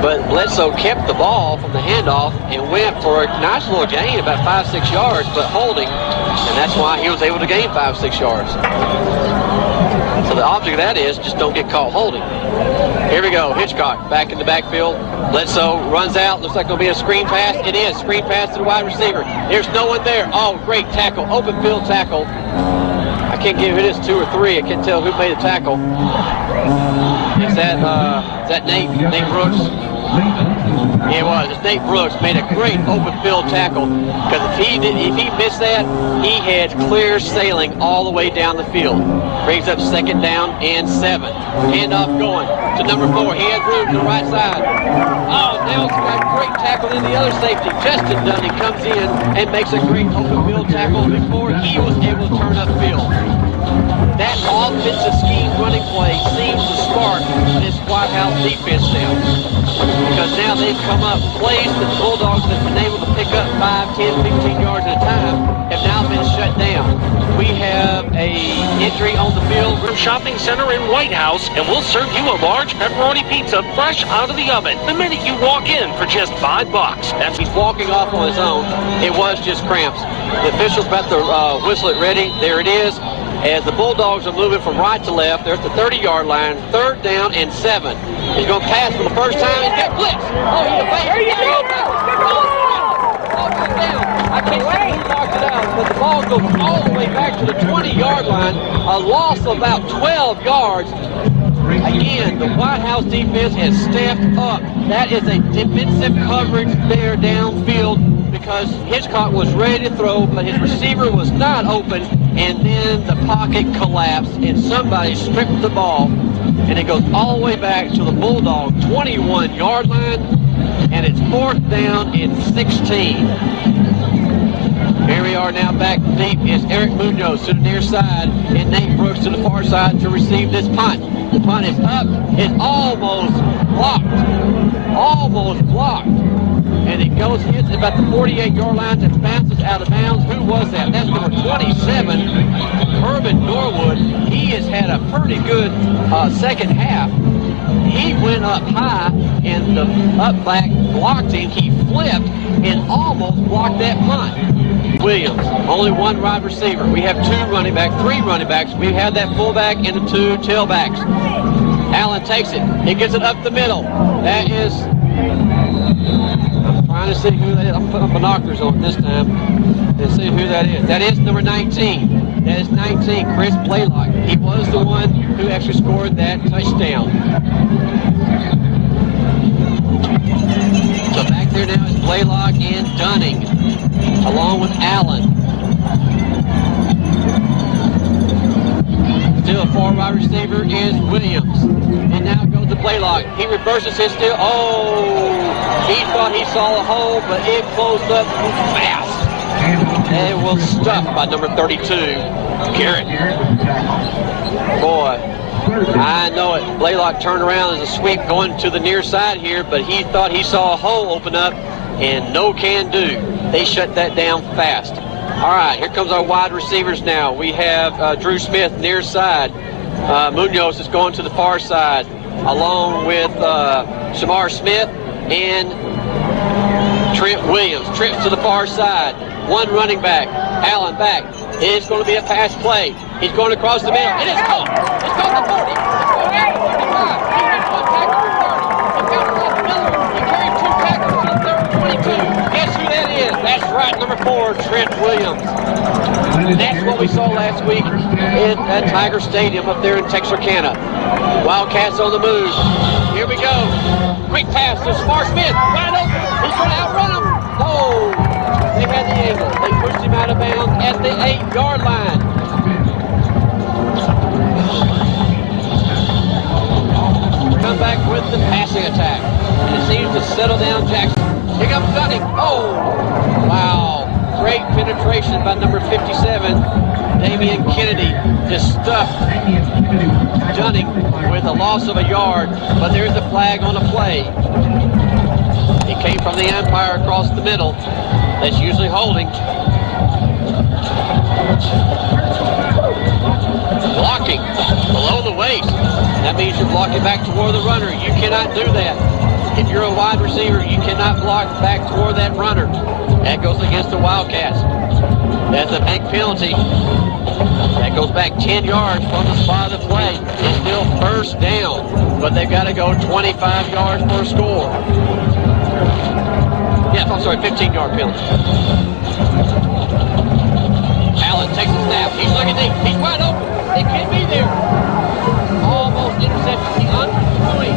but Bledsoe kept the ball from the handoff and went for a nice little gain, about 5-6 yards, but holding, and that's why he was able to gain 5-6 yards. So the object of that is just don't get caught holding. Here we go, Hitchcock back in the backfield. Bledsoe runs out, looks like it'll be a screen pass. It is, screen pass to the wide receiver. There's no one there. Oh, great tackle, open field tackle. I can't give it is 2 or 3. I can't tell who made the tackle. Is that Nate Brooks? Yeah, it was. It's Nate Brooks made a great open field tackle, because if he missed that, he had clear sailing all the way down the field. Brings up 2nd down and 7. Handoff going to number 4. He has room to the right side. Oh, Nelson got a great tackle in the other safety. Justin Dunning comes in and makes a great open field tackle before he was able to turn upfield. That offensive scheme running play seems to spark this Whitehouse defense now, because now they've come up plays that the Bulldogs have been able to pick up 5, 10, 15 yards at a time have now been shut down. We have a entry on the field. Shopping Center in Whitehouse, and we'll serve you a large pepperoni pizza fresh out of the oven the minute you walk in for just $5. That's he's walking off on his own. It was just cramps. The official's about to whistle it ready. There it is. As the Bulldogs are moving from right to left, they're at the 30-yard line, 3rd down and 7. He's going to pass for the first time and get blitzed. Oh, he's a face. There you go. Ball goes down. I can't see who knocked it out, but the ball goes all the way back to the 20-yard line. A loss of about 12 yards. Again, the Whitehouse defense has stepped up. That is a defensive coverage there downfield, because Hitchcock was ready to throw, but his receiver was not open, and then the pocket collapsed, and somebody stripped the ball, and it goes all the way back to the Bulldog 21-yard line, and it's 4th down and 16. Here we are now back deep. It's Eric Munoz to the near side, and Nate Brooks to the far side to receive this punt. The punt is up. It's almost blocked. Almost blocked. And it goes, hits about the 48-yard line and bounces out of bounds. Who was that? That's number 27, Herman Norwood. He has had a pretty good second half. He went up high, and the up back blocked him. He flipped and almost blocked that punt. Williams, only one wide receiver. We have 2 running backs, 3 running backs. We have that fullback and the 2 tailbacks. Allen takes it. He gets it up the middle. That is, I'm trying to see who that is. I'm putting binoculars on this time to see who that is. That is number 19. That is 19, Chris Blaylock. He was the one who actually scored that touchdown. So back there now is Blaylock and Dunning, along with Allen. Still, 4 wide receiver is Williams. And now goes to Blaylock. He reverses his still. Oh, he thought he saw a hole, but it closed up fast. And it was stuffed by number 32, Garrett. Boy, I know it. Blaylock turned around as a sweep going to the near side here, but he thought he saw a hole open up, and no can do. They shut that down fast. All right, here comes our wide receivers now. We have Drew Smith near side. Munoz is going to the far side, along with Shamar Smith and Trent Williams. Trent's to the far side. One running back, Allen back. It's going to be a pass play. He's going across the middle. It is caught. It's caught the 40. It's going out to the 55. He gets one tackle to the 30. He found Ross Miller. He carried two tackles to the 22. Guess who that is? That's right, number 4, Trent Williams. That's what we saw last week at Tiger Stadium up there in Texarkana. Wildcats on the move. Here we go. Quick pass to Shamar Smith. Wide open. He's going to outrun him. Oh, they had the angle. They pushed him out of bounds at the 8-yard line. Come back with the passing attack. And it seems to settle down Jackson. Here comes Dunning. Oh, wow. Great penetration by number 57, Damian Kennedy. Just stuffed Dunning with a loss of a yard, but there's a flag on the play. It came from the umpire across the middle. That's usually holding. Blocking below the waist. That means you're blocking back toward the runner. You cannot do that. If you're a wide receiver, you cannot block back toward that runner. That goes against the Wildcats. That's a big penalty. That goes back 10 yards from the spot of the play. It's still first down, but they've got to go 25 yards for a score. Yes, I'm sorry, 15-yard penalty. Allen takes a snap. He's looking deep. He's wide open. They can't be there. Almost intercepted. He's unthrowing.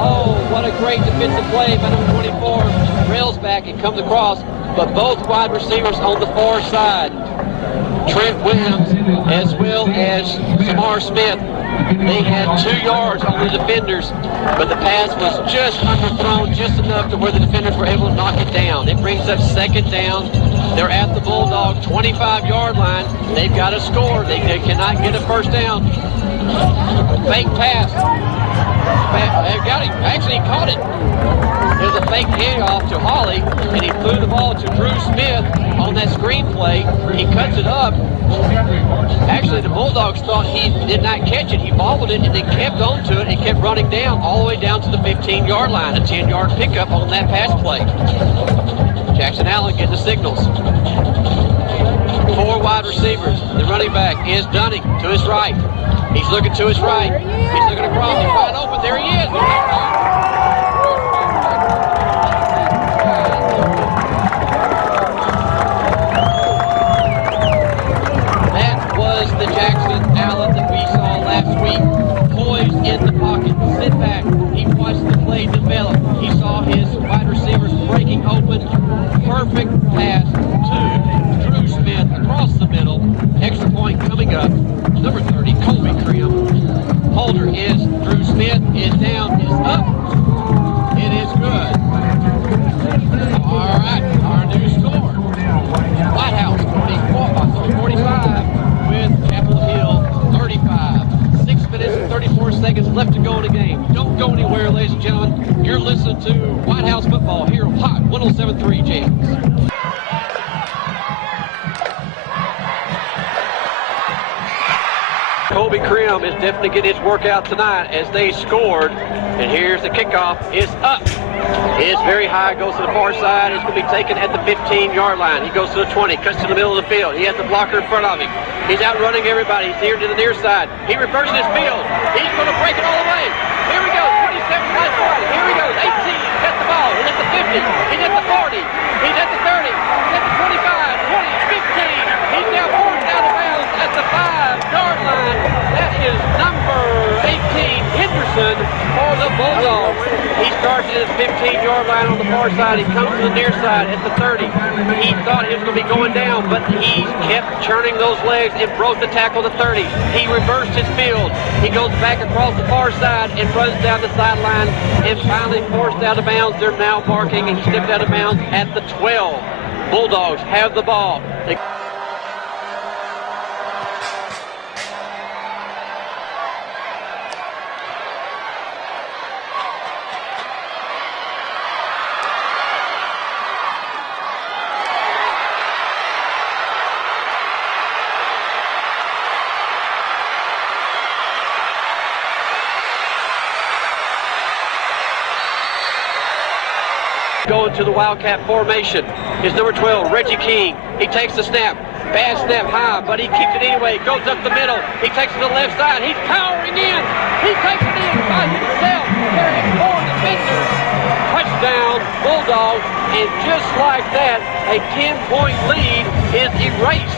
Oh, what a great defensive play by number 24. Rails back and comes across, but both wide receivers on the far side. Trent Williams as well as Shamar Smith. They had 2 yards on the defenders, but the pass was just underthrown just enough to where the defenders were able to knock it down. It brings up second down. They're at the Bulldog 25-yard line. They've got to score. They cannot get a first down. Fake pass. They've got him. Actually, he caught it. There's a fake handoff to Hawley, and he threw the ball to Drew Smith on that screen play. He cuts it up. Actually, the Bulldogs thought he did not catch it. He bobbled it and then kept on to it and kept running down all the way down to the 15-yard line. A 10-yard pickup on that pass play. Jackson Allen getting the signals. 4 wide receivers. The running back is Dunning to his right. He's looking to his right. He's looking across. He's wide open. There he is. That was the Jackson Allen that we saw last week. Poised in the pocket. Sit back. He watched the play develop. He saw his wide receivers breaking open. Perfect pass to Drew Smith across the middle. Extra point coming up. Number 30, Colby Crim. Holder is Drew Smith. Is down. Is up. It is good. All right. Our new score. Whitehouse 45 with Chapel Hill 35. 6 minutes and 34 seconds left to go in the game. Don't go anywhere, ladies and gentlemen. You're listening to Whitehouse football here on Hot 107.3 James. Colby Crim is definitely getting his workout tonight as they scored. And here's the kickoff. It's up. It's very high. Goes to the far side. It's going to be taken at the 15-yard line. He goes to the 20. Cuts to the middle of the field. He has the blocker in front of him. He's outrunning everybody. He's here to the near side. He reverses his field. He's going to break it all the way. Here we go. 27 by 40. Here we go. 18. He's at the ball. He's at the 50. He's at the 40. He's at the 30. He's at the 25. 20. 15. He's now forced out of bounds at the 5-yard line. That is number 18, Henderson, for the Bulldogs. He starts at his 15-yard line on the far side. He comes to the near side at the 30. He thought he was going to be going down, but he kept churning those legs and broke the tackle to 30. He reversed his field. He goes back across the far side and runs down the sideline and finally forced out of bounds. They're now marking, and he stepped out of bounds at the 12. Bulldogs have the ball. going to the Wildcat formation is number 12, Reggie King. He takes the snap. Bad snap high, but he keeps it anyway. Goes up the middle. He takes it to the left side. He's powering in. He takes it in by himself. Carrying 4 defenders. Touchdown, Bulldogs. And just like that, a 10-point lead is erased.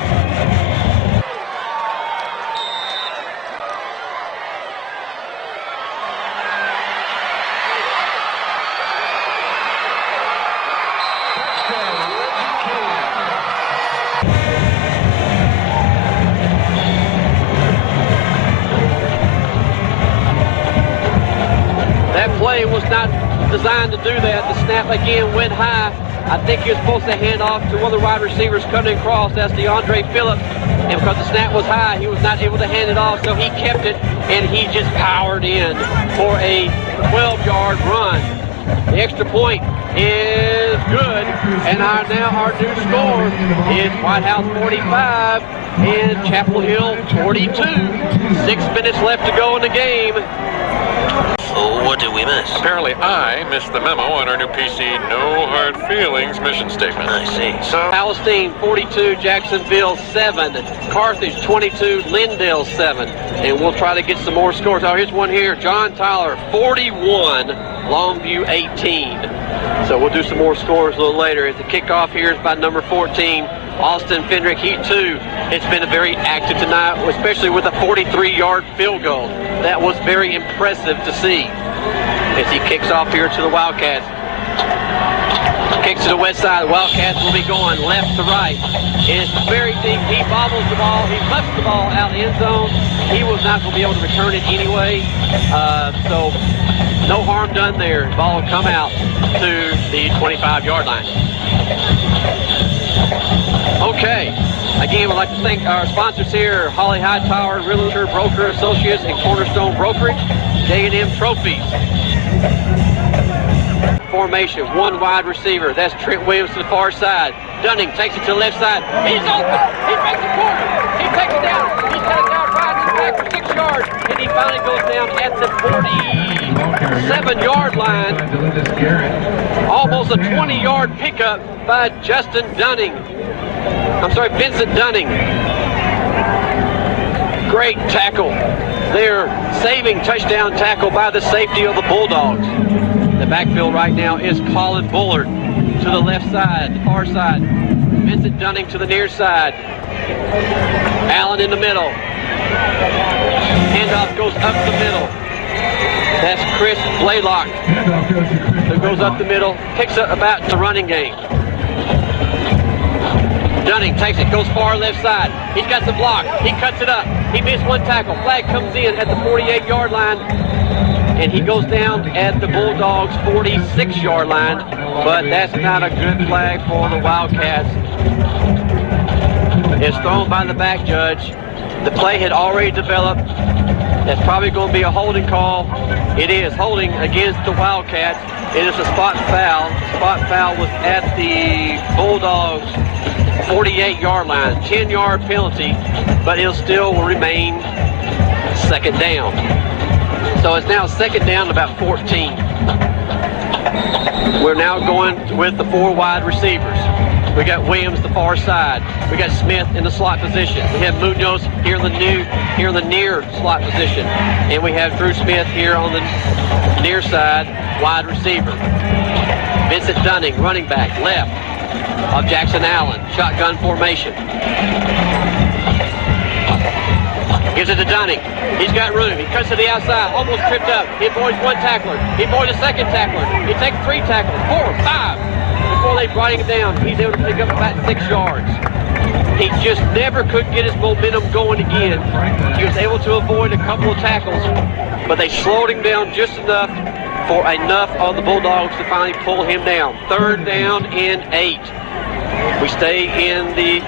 That play was not designed to do that. The snap again went high. I think he was supposed to hand off to one of the wide receivers coming across. That's DeAndre Phillips. And because the snap was high, he was not able to hand it off, so he kept it, and he just powered in for a 12-yard run. The extra point is good, and now our new score is Whitehouse 45 and Chapel Hill 42. 6 minutes left to go in the game. Oh, what did we miss? Apparently I missed the memo on our new PC No Hard Feelings mission statement. I see. So Palestine 42, Jacksonville 7, Carthage 22, Lindale 7. And we'll try to get some more scores. Oh, here's one here. John Tyler 41, Longview 18. So we'll do some more scores a little later. The kickoff here is by number 14, Austin Fendrick. He too, it's been very active tonight, especially with a 43-yard field goal. That was very impressive to see as he kicks off here to the Wildcats. Kicks to the west side. The Wildcats will be going left to right. It's very deep. He bobbles the ball. He muffs the ball out of the end zone. He was not going to be able to return it anyway. So no harm done there. The ball will come out to the 25-yard line. Okay. Again, we'd like to thank our sponsors here, Holly Hightower, Realtor Broker Associates, and Cornerstone Brokerage, J&M Trophies. Formation, one wide receiver. That's Trent Williams to the far side. Dunning takes it to the left side. He's open. He makes the corner. He takes it down. He's got it down right in the back for 6 yards. And he finally goes down at the 47-yard line. Almost a 20-yard pickup by Vincent Dunning. Great tackle. Their saving touchdown tackle by the safety of the Bulldogs. The backfield right now is Colin Bullard to the left side, the far side. Vincent Dunning to the near side. Allen in the middle. Handoff goes up the middle. That's Chris Blaylock who goes up the middle, picks up about the running game. Dunning takes it, goes far left side. He's got the block. He cuts it up. He missed one tackle. Flag comes in at the 48-yard line. And he goes down at the Bulldogs' 46-yard line. But that's not a good flag for the Wildcats. It's thrown by the back judge. The play had already developed. That's probably going to be a holding call. It is holding against the Wildcats. It is a spot foul. The spot foul was at the Bulldogs' 48-yard line. 10-yard penalty, but it'll still remain second down. So it's now second down to about 14. We're now going with the 4 wide receivers. We got Williams the far side. We got Smith in the slot position. We have Munoz here in the near slot position. And we have Drew Smith here on the near side, wide receiver. Vincent Dunning, running back, left of Jackson Allen. Shotgun formation. Gives it to Dunning. He's got room. He cuts to the outside. Almost tripped up. He avoids one tackler. He avoids a second tackler. He takes 3 tackles. 4, 5. Before they brought him down, he's able to pick up about 6 yards. He just never could get his momentum going again. He was able to avoid a couple of tackles, but they slowed him down just enough for enough of the Bulldogs to finally pull him down. 3rd down and 8. We stay in the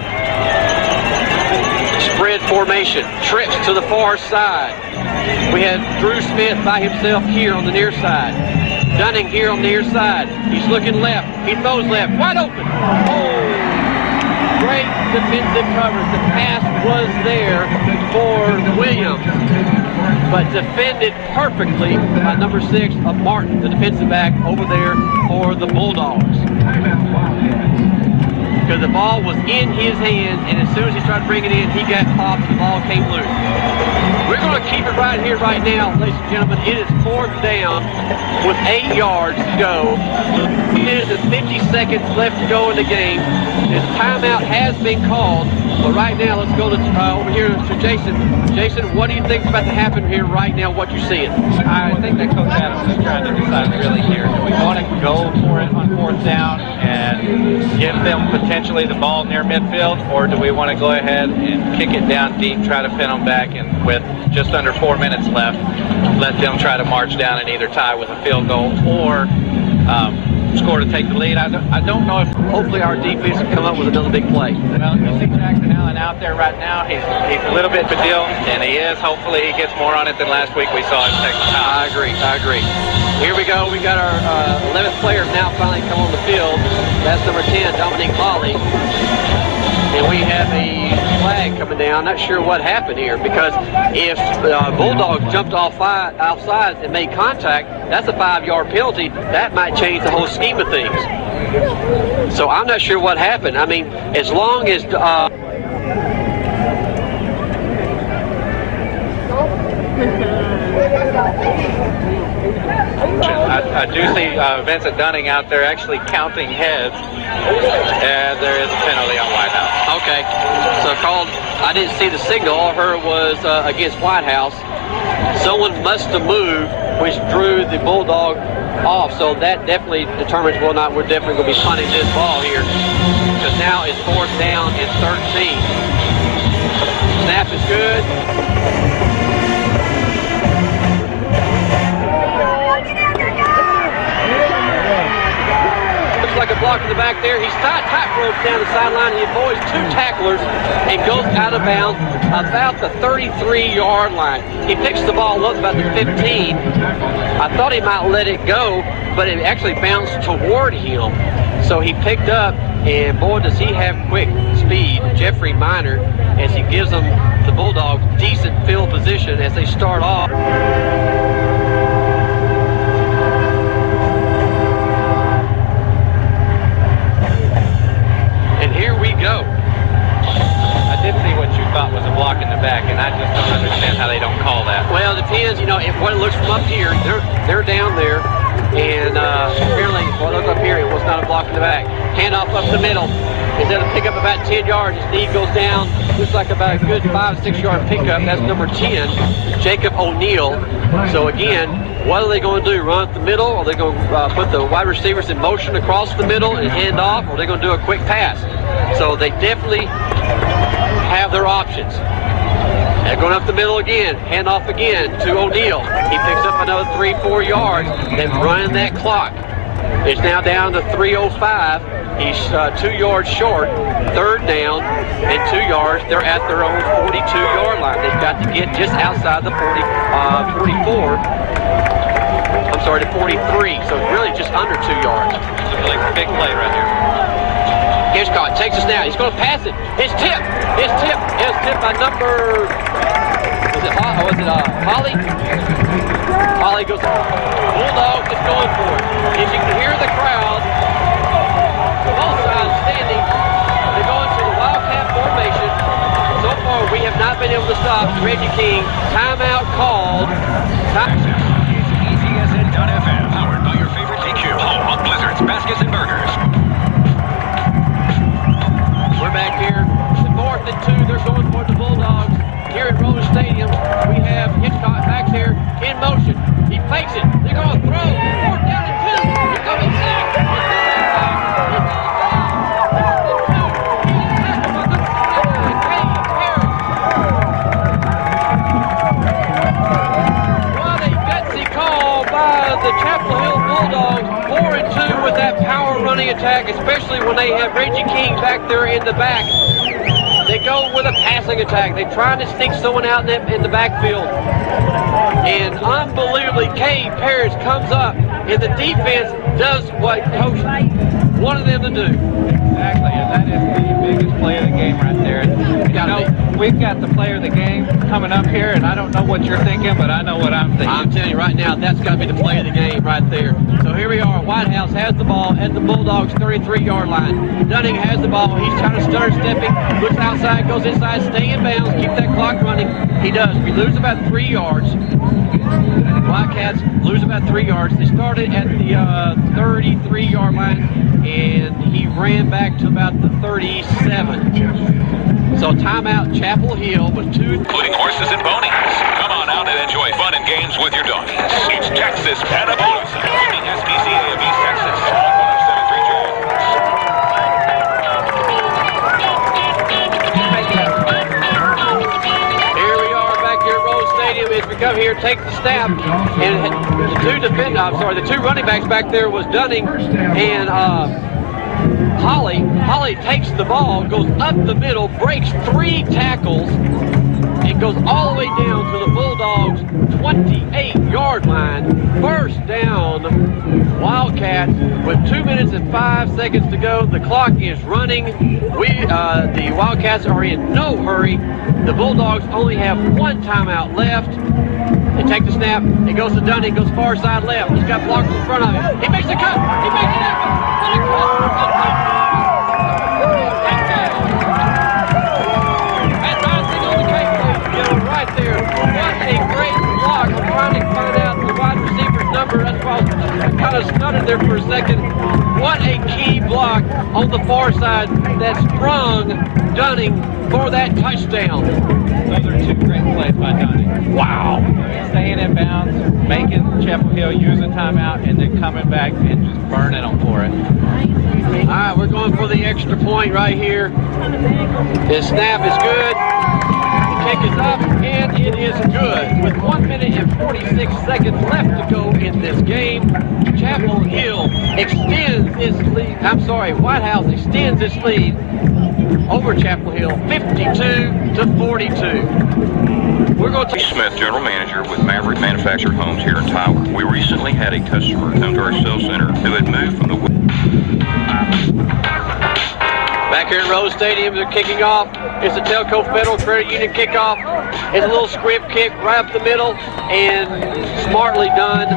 spread formation. Trips to the far side. We have Drew Smith by himself here on the near side. Dunning here on the near side. He's looking left. He throws left. Wide open. Oh! Great defensive coverage. The pass was there for Williams. but defended perfectly by number 6 of Martin, the defensive back over there for the Bulldogs. Because the ball was in his hand, and as soon as he started bringing it in, he got popped and the ball came loose. We're going to keep it right here, right now, ladies and gentlemen. It is 4th down with 8 yards to go. It is 50 seconds left to go in the game. His timeout has been called, but right now let's go to, over here to Jason. Jason, what do you think is about to happen here right now, what you're seeing? I think that Coach Adams is trying to decide really here. Do we want to go for it on 4th down and give them potentially the ball near midfield, or do we want to go ahead and kick it down deep, try to pin them back, and with just under 4 minutes left, let them try to march down and either tie with a field goal or score to take the lead? I don't know if hopefully our defense can come up with another big play. Well, you see Jackson Allen out there right now. He's a little bit of a deal, and he is. Hopefully he gets more on it than last week we saw in Texas. I agree. Here we go. We got our 11th player now finally come on the field. That's number 10, Dominique Molly. And we have a flag coming down. Not sure what happened here, because if Bulldog jumped offsides and made contact, that's a 5-yard penalty. That might change the whole scheme of things. So I'm not sure what happened. I mean, as long as I do see Vincent Dunning out there actually counting heads, and there is a penalty on Whitehouse. Okay, so called, I didn't see the signal. All I heard was against Whitehouse. Someone must have moved, which drew the Bulldog off, so that definitely determines whether or not we're definitely going to be punting this ball here, because now it's 4th down and 13. Snap is good. Like a block in the back there. He's tight ropes down the sideline. He avoids 2 tacklers and goes out of bounds about the 33-yard line. He picks the ball up about the 15. I thought he might let it go, but it actually bounced toward him. So he picked up, and boy, does he have quick speed, Jeffrey Minor, as he gives them, the Bulldogs, decent field position as they start off. Here we go. I did see what you thought was a block in the back, and I just don't understand how they don't call that. Well, it depends. You know, if what it looks from up here, they're down there, and apparently what looks up here, it was not a block in the back. Handoff up the middle. Instead of pick up about 10 yards, his knee goes down. Looks like about a good 5-6 yard pickup. That's number 10, Jacob O'Neal. So again, what are they going to do? Run up the middle? Or are they going to put the wide receivers in motion across the middle and hand off? Or are they going to do a quick pass? So they definitely have their options. They're going up the middle again. Hand off again to O'Neal. He picks up another 3-4 yards. Then running that clock. It's now down to 3:05. He's 2 yards short. 3rd down and 2 yards. They're at their own 42-yard line. They've got to get just outside the 44. I'm sorry, to 43. So really just under 2 yards. It's a really big play right here. Hitchcock takes us now. He's going to pass it. It's tipped. It's tipped by number. Was it Holly? Holly goes. Bulldog is going for it. As you can hear the crowd, both sides standing. They're going to the Wildcat formation. So far, we have not been able to stop Reggie King. Timeout called. EasySN.FM, powered by your favorite DQ, home of Blizzard's Baskets and Burgers. We're back here. The 4th and 2. They're going for the Bulldogs here at Roller Stadium. We have Hitchcock back there in motion. He fakes it. They're going to throw. 4th down and 2. Here comes the sack. What a gutsy call by the Chapel Hill Bulldogs. 4 and 2 with that power running attack, especially when they have Reggie King back there in the back. They go with a passing attack. They're trying to sneak someone out in the backfield. And unbelievably, Cade Parrish comes up, and the defense does what Coach wanted them to do. Exactly, and that is the biggest play of the game right there. We've got the player of the game coming up here, and I don't know what you're thinking, but I know what I'm thinking. I'm telling you right now, that's got to be the play of the game right there. So here we are. Whitehouse has the ball at the Bulldogs' 33-yard line. Dunning has the ball. He's trying to stutter stepping. Looks outside, goes inside, stay in bounds, keep that clock running. He does. We lose about 3 yards. Wildcats lose about 3 yards. They started at the 33-yard line, and he ran back to about the 37. So timeout, Chapel Hill with 2. Including horses and ponies. Come on out and enjoy fun and games with your donkeys. It's Texas Panapalooza. Leading SPCA of East Texas on 107.3 Here we are back here at Rose Stadium as we come here, take the snap, and the two running backs back there was Dunning and Holly. Holly takes the ball, goes up the middle, breaks 3 tackles, and goes all the way down to the Bulldogs' 28-yard line. First down, Wildcats with 2 minutes and 5 seconds to go. The clock is running. The Wildcats are in no hurry. The Bulldogs only have 1 timeout left. They take the snap. It goes to Dunning. Goes far side left. He's got blockers in front of him. He makes a cut. He makes it happen. Right there. What a great block. I'm trying to find out the wide receiver's number. That's why I kind of stuttered there for a second. What a key block on the far side that sprung Dunning for that touchdown. Those are 2 great plays by Dunning. Wow. Staying in bounds, making Chapel Hill use a timeout, and then coming back and just burning them for it. All right, we're going for the extra point right here. His snap is good. Kick is up, and it is good. With 1 minute and 46 seconds left to go in this game, Chapel Hill extends its lead. Whitehouse extends its lead over Chapel Hill, 52-42. We're going to Smith, General Manager with Maverick Manufactured Homes here in Tyler. We recently had a customer come to our sales center who had moved from the... Back here at Rose Stadium, they're kicking off. It's a Telco Federal Credit Union kickoff. It's a little squib kick right up the middle, and smartly done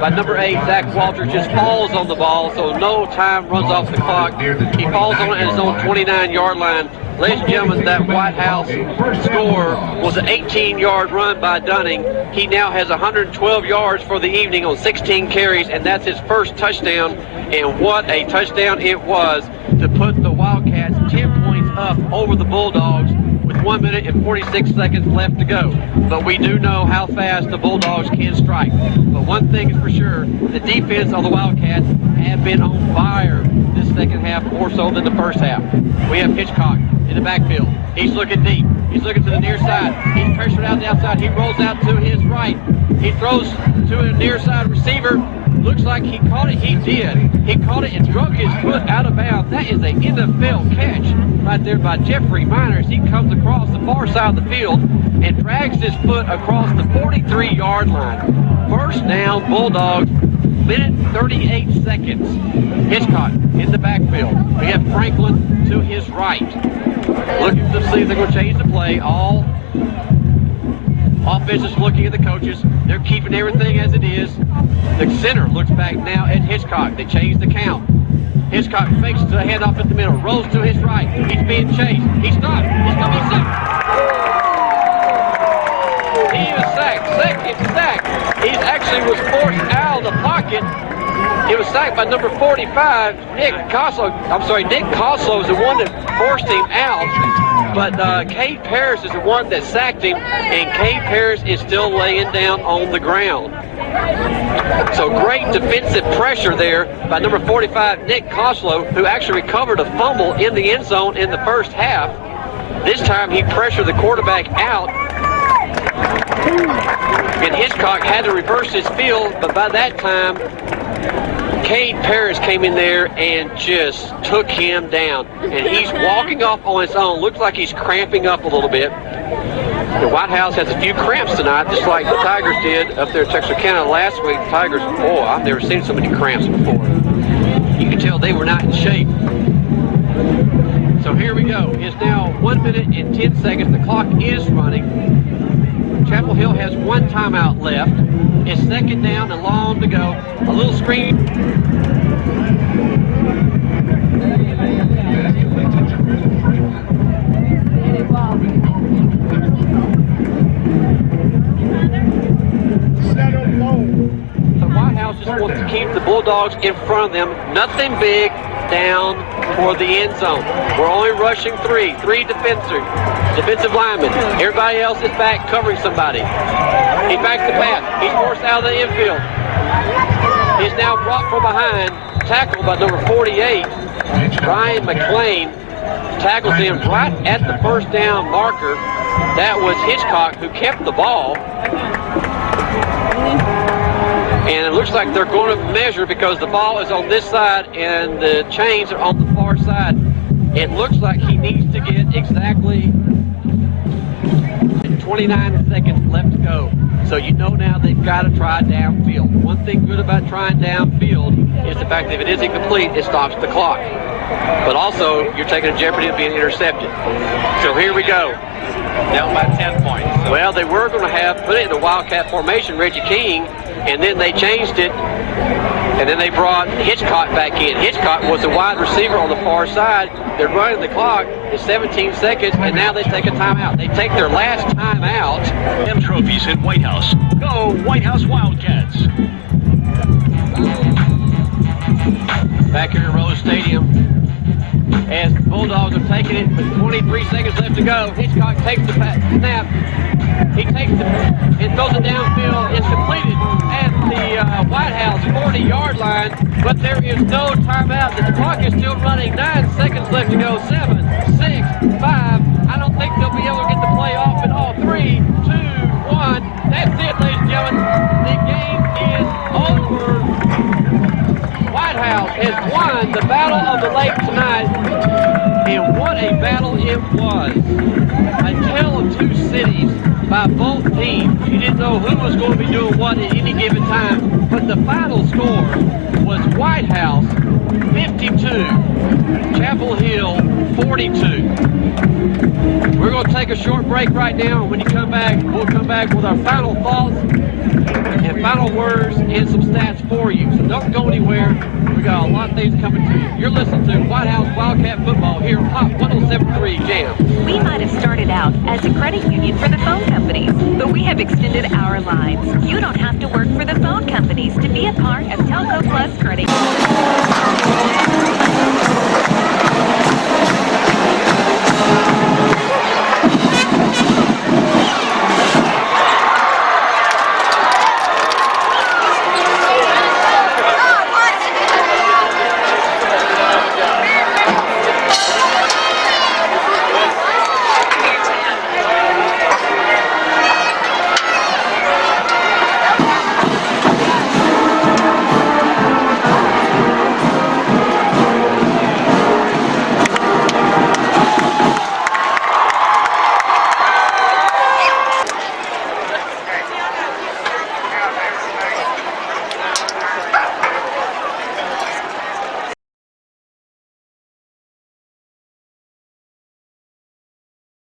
by number 8, Zach Walter. Just falls on the ball, so no time runs off the clock. He falls on it at his own 29-yard line. Ladies and gentlemen, that Whitehouse score was an 18-yard run by Dunning. He now has 112 yards for the evening on 16 carries, and that's his first touchdown. And what a touchdown it was to put the Wildcats 10 points up over the Bulldogs with 1 minute and 46 seconds left to go. But we do know how fast the Bulldogs can strike. But one thing is for sure, the defense of the Wildcats have been on fire this second half, more so than the first half. We have Hitchcock in the backfield. He's looking deep. He's looking to the near side. He's pressured out the outside. He rolls out to his right. He throws to a near side receiver. Looks like he caught it. He did. He caught it and drug his foot out of bounds. That is an NFL catch right there by Jeffrey Miners. He comes across the far side of the field and drags his foot across the 43-yard line. First down, Bulldogs, minute 38 seconds. Hitchcock in the backfield. We have Franklin to his right. Looking to see if they're going to change the play. All offense is looking at the coaches. They're keeping everything as it is. The center looks back now at Hitchcock. They change the count. Hitchcock fakes the handoff at the middle. Rolls to his right. He's being chased. He's stopped. He's going to be sacked. He is sacked. Second sack. He actually was forced out of the pocket. He was sacked by number 45, Nick Coslow. Nick Coslow is the one that forced him out. But Cade Parrish is the one that sacked him, and Cade Parrish is still laying down on the ground. So great defensive pressure there by number 45, Nick Coslow, who actually recovered a fumble in the end zone in the first half. This time he pressured the quarterback out, and Hitchcock had to reverse his field, but by that time, Cade Parrish came in there and just took him down. And he's walking off on his own. Looks like he's cramping up a little bit. The Whitehouse has a few cramps tonight, just like the Tigers did up there in Texarkana last week. The Tigers, boy, I've never seen so many cramps before. You can tell they were not in shape. So here we go. It's now 1 minute and 10 seconds. The clock is running. Chapel Hill has one timeout left. It's second down and long to go. A little screen. The Whitehouse just wants to keep the Bulldogs in front of them. Nothing big down for the end zone. We're only rushing three defensive linemen. Everybody else is back covering somebody. He backs the pass. He's forced out of the infield. He's now brought from behind, tackled by number 48, Brian McClain. Tackles him right at the first down marker. That was Hitchcock who kept the ball. And it looks like they're going to measure because the ball is on this side and the chains are on the far side. It looks like he needs to get exactly 29 seconds left to go. So you know now they've got to try downfield. One thing good about trying downfield is the fact that if it is incomplete, it stops the clock. But also, you're taking a jeopardy of being intercepted. So here we go. Down by 10 points. So. Well, they were going to put it in the Wildcat formation, Reggie King, and then they changed it, and then they brought Hitchcock back in. Hitchcock was the wide receiver on the far side. They're running the clock. It's 17 seconds, and now they take a timeout. They take their last timeout. M trophies at Whitehouse. Go Whitehouse Wildcats. Back here at Rose Stadium, as the Bulldogs are taking it with 23 seconds left to go. Hitchcock takes the snap. He takes it and throws it downfield. It's completed at the Whitehouse 40-yard line, but there is no timeout. The clock is still running. 9 seconds left to go. 7, 6, 5. I don't think they'll be able to get the play off at all. 3, 2, 1. That's it, ladies and gentlemen. The game is over. Whitehouse has won the Battle of the Lake tonight, and what a battle it was. A tale of two cities by both teams. You didn't know who was going to be doing what at any given time, but the final score was Whitehouse 52, Chapel Hill 42. We're going to take a short break right now, and when you come back, we'll come back with our final thoughts and final words and some stats for you. So don't go anywhere. We got a lot of things coming to you. You're listening to Whitehouse Wildcat Football here on Hot 107.3 Jam. We might have started out as a credit union for the phone companies, but we have extended our lines. You don't have to work for the phone companies to be a part of Telco Plus Credit Union.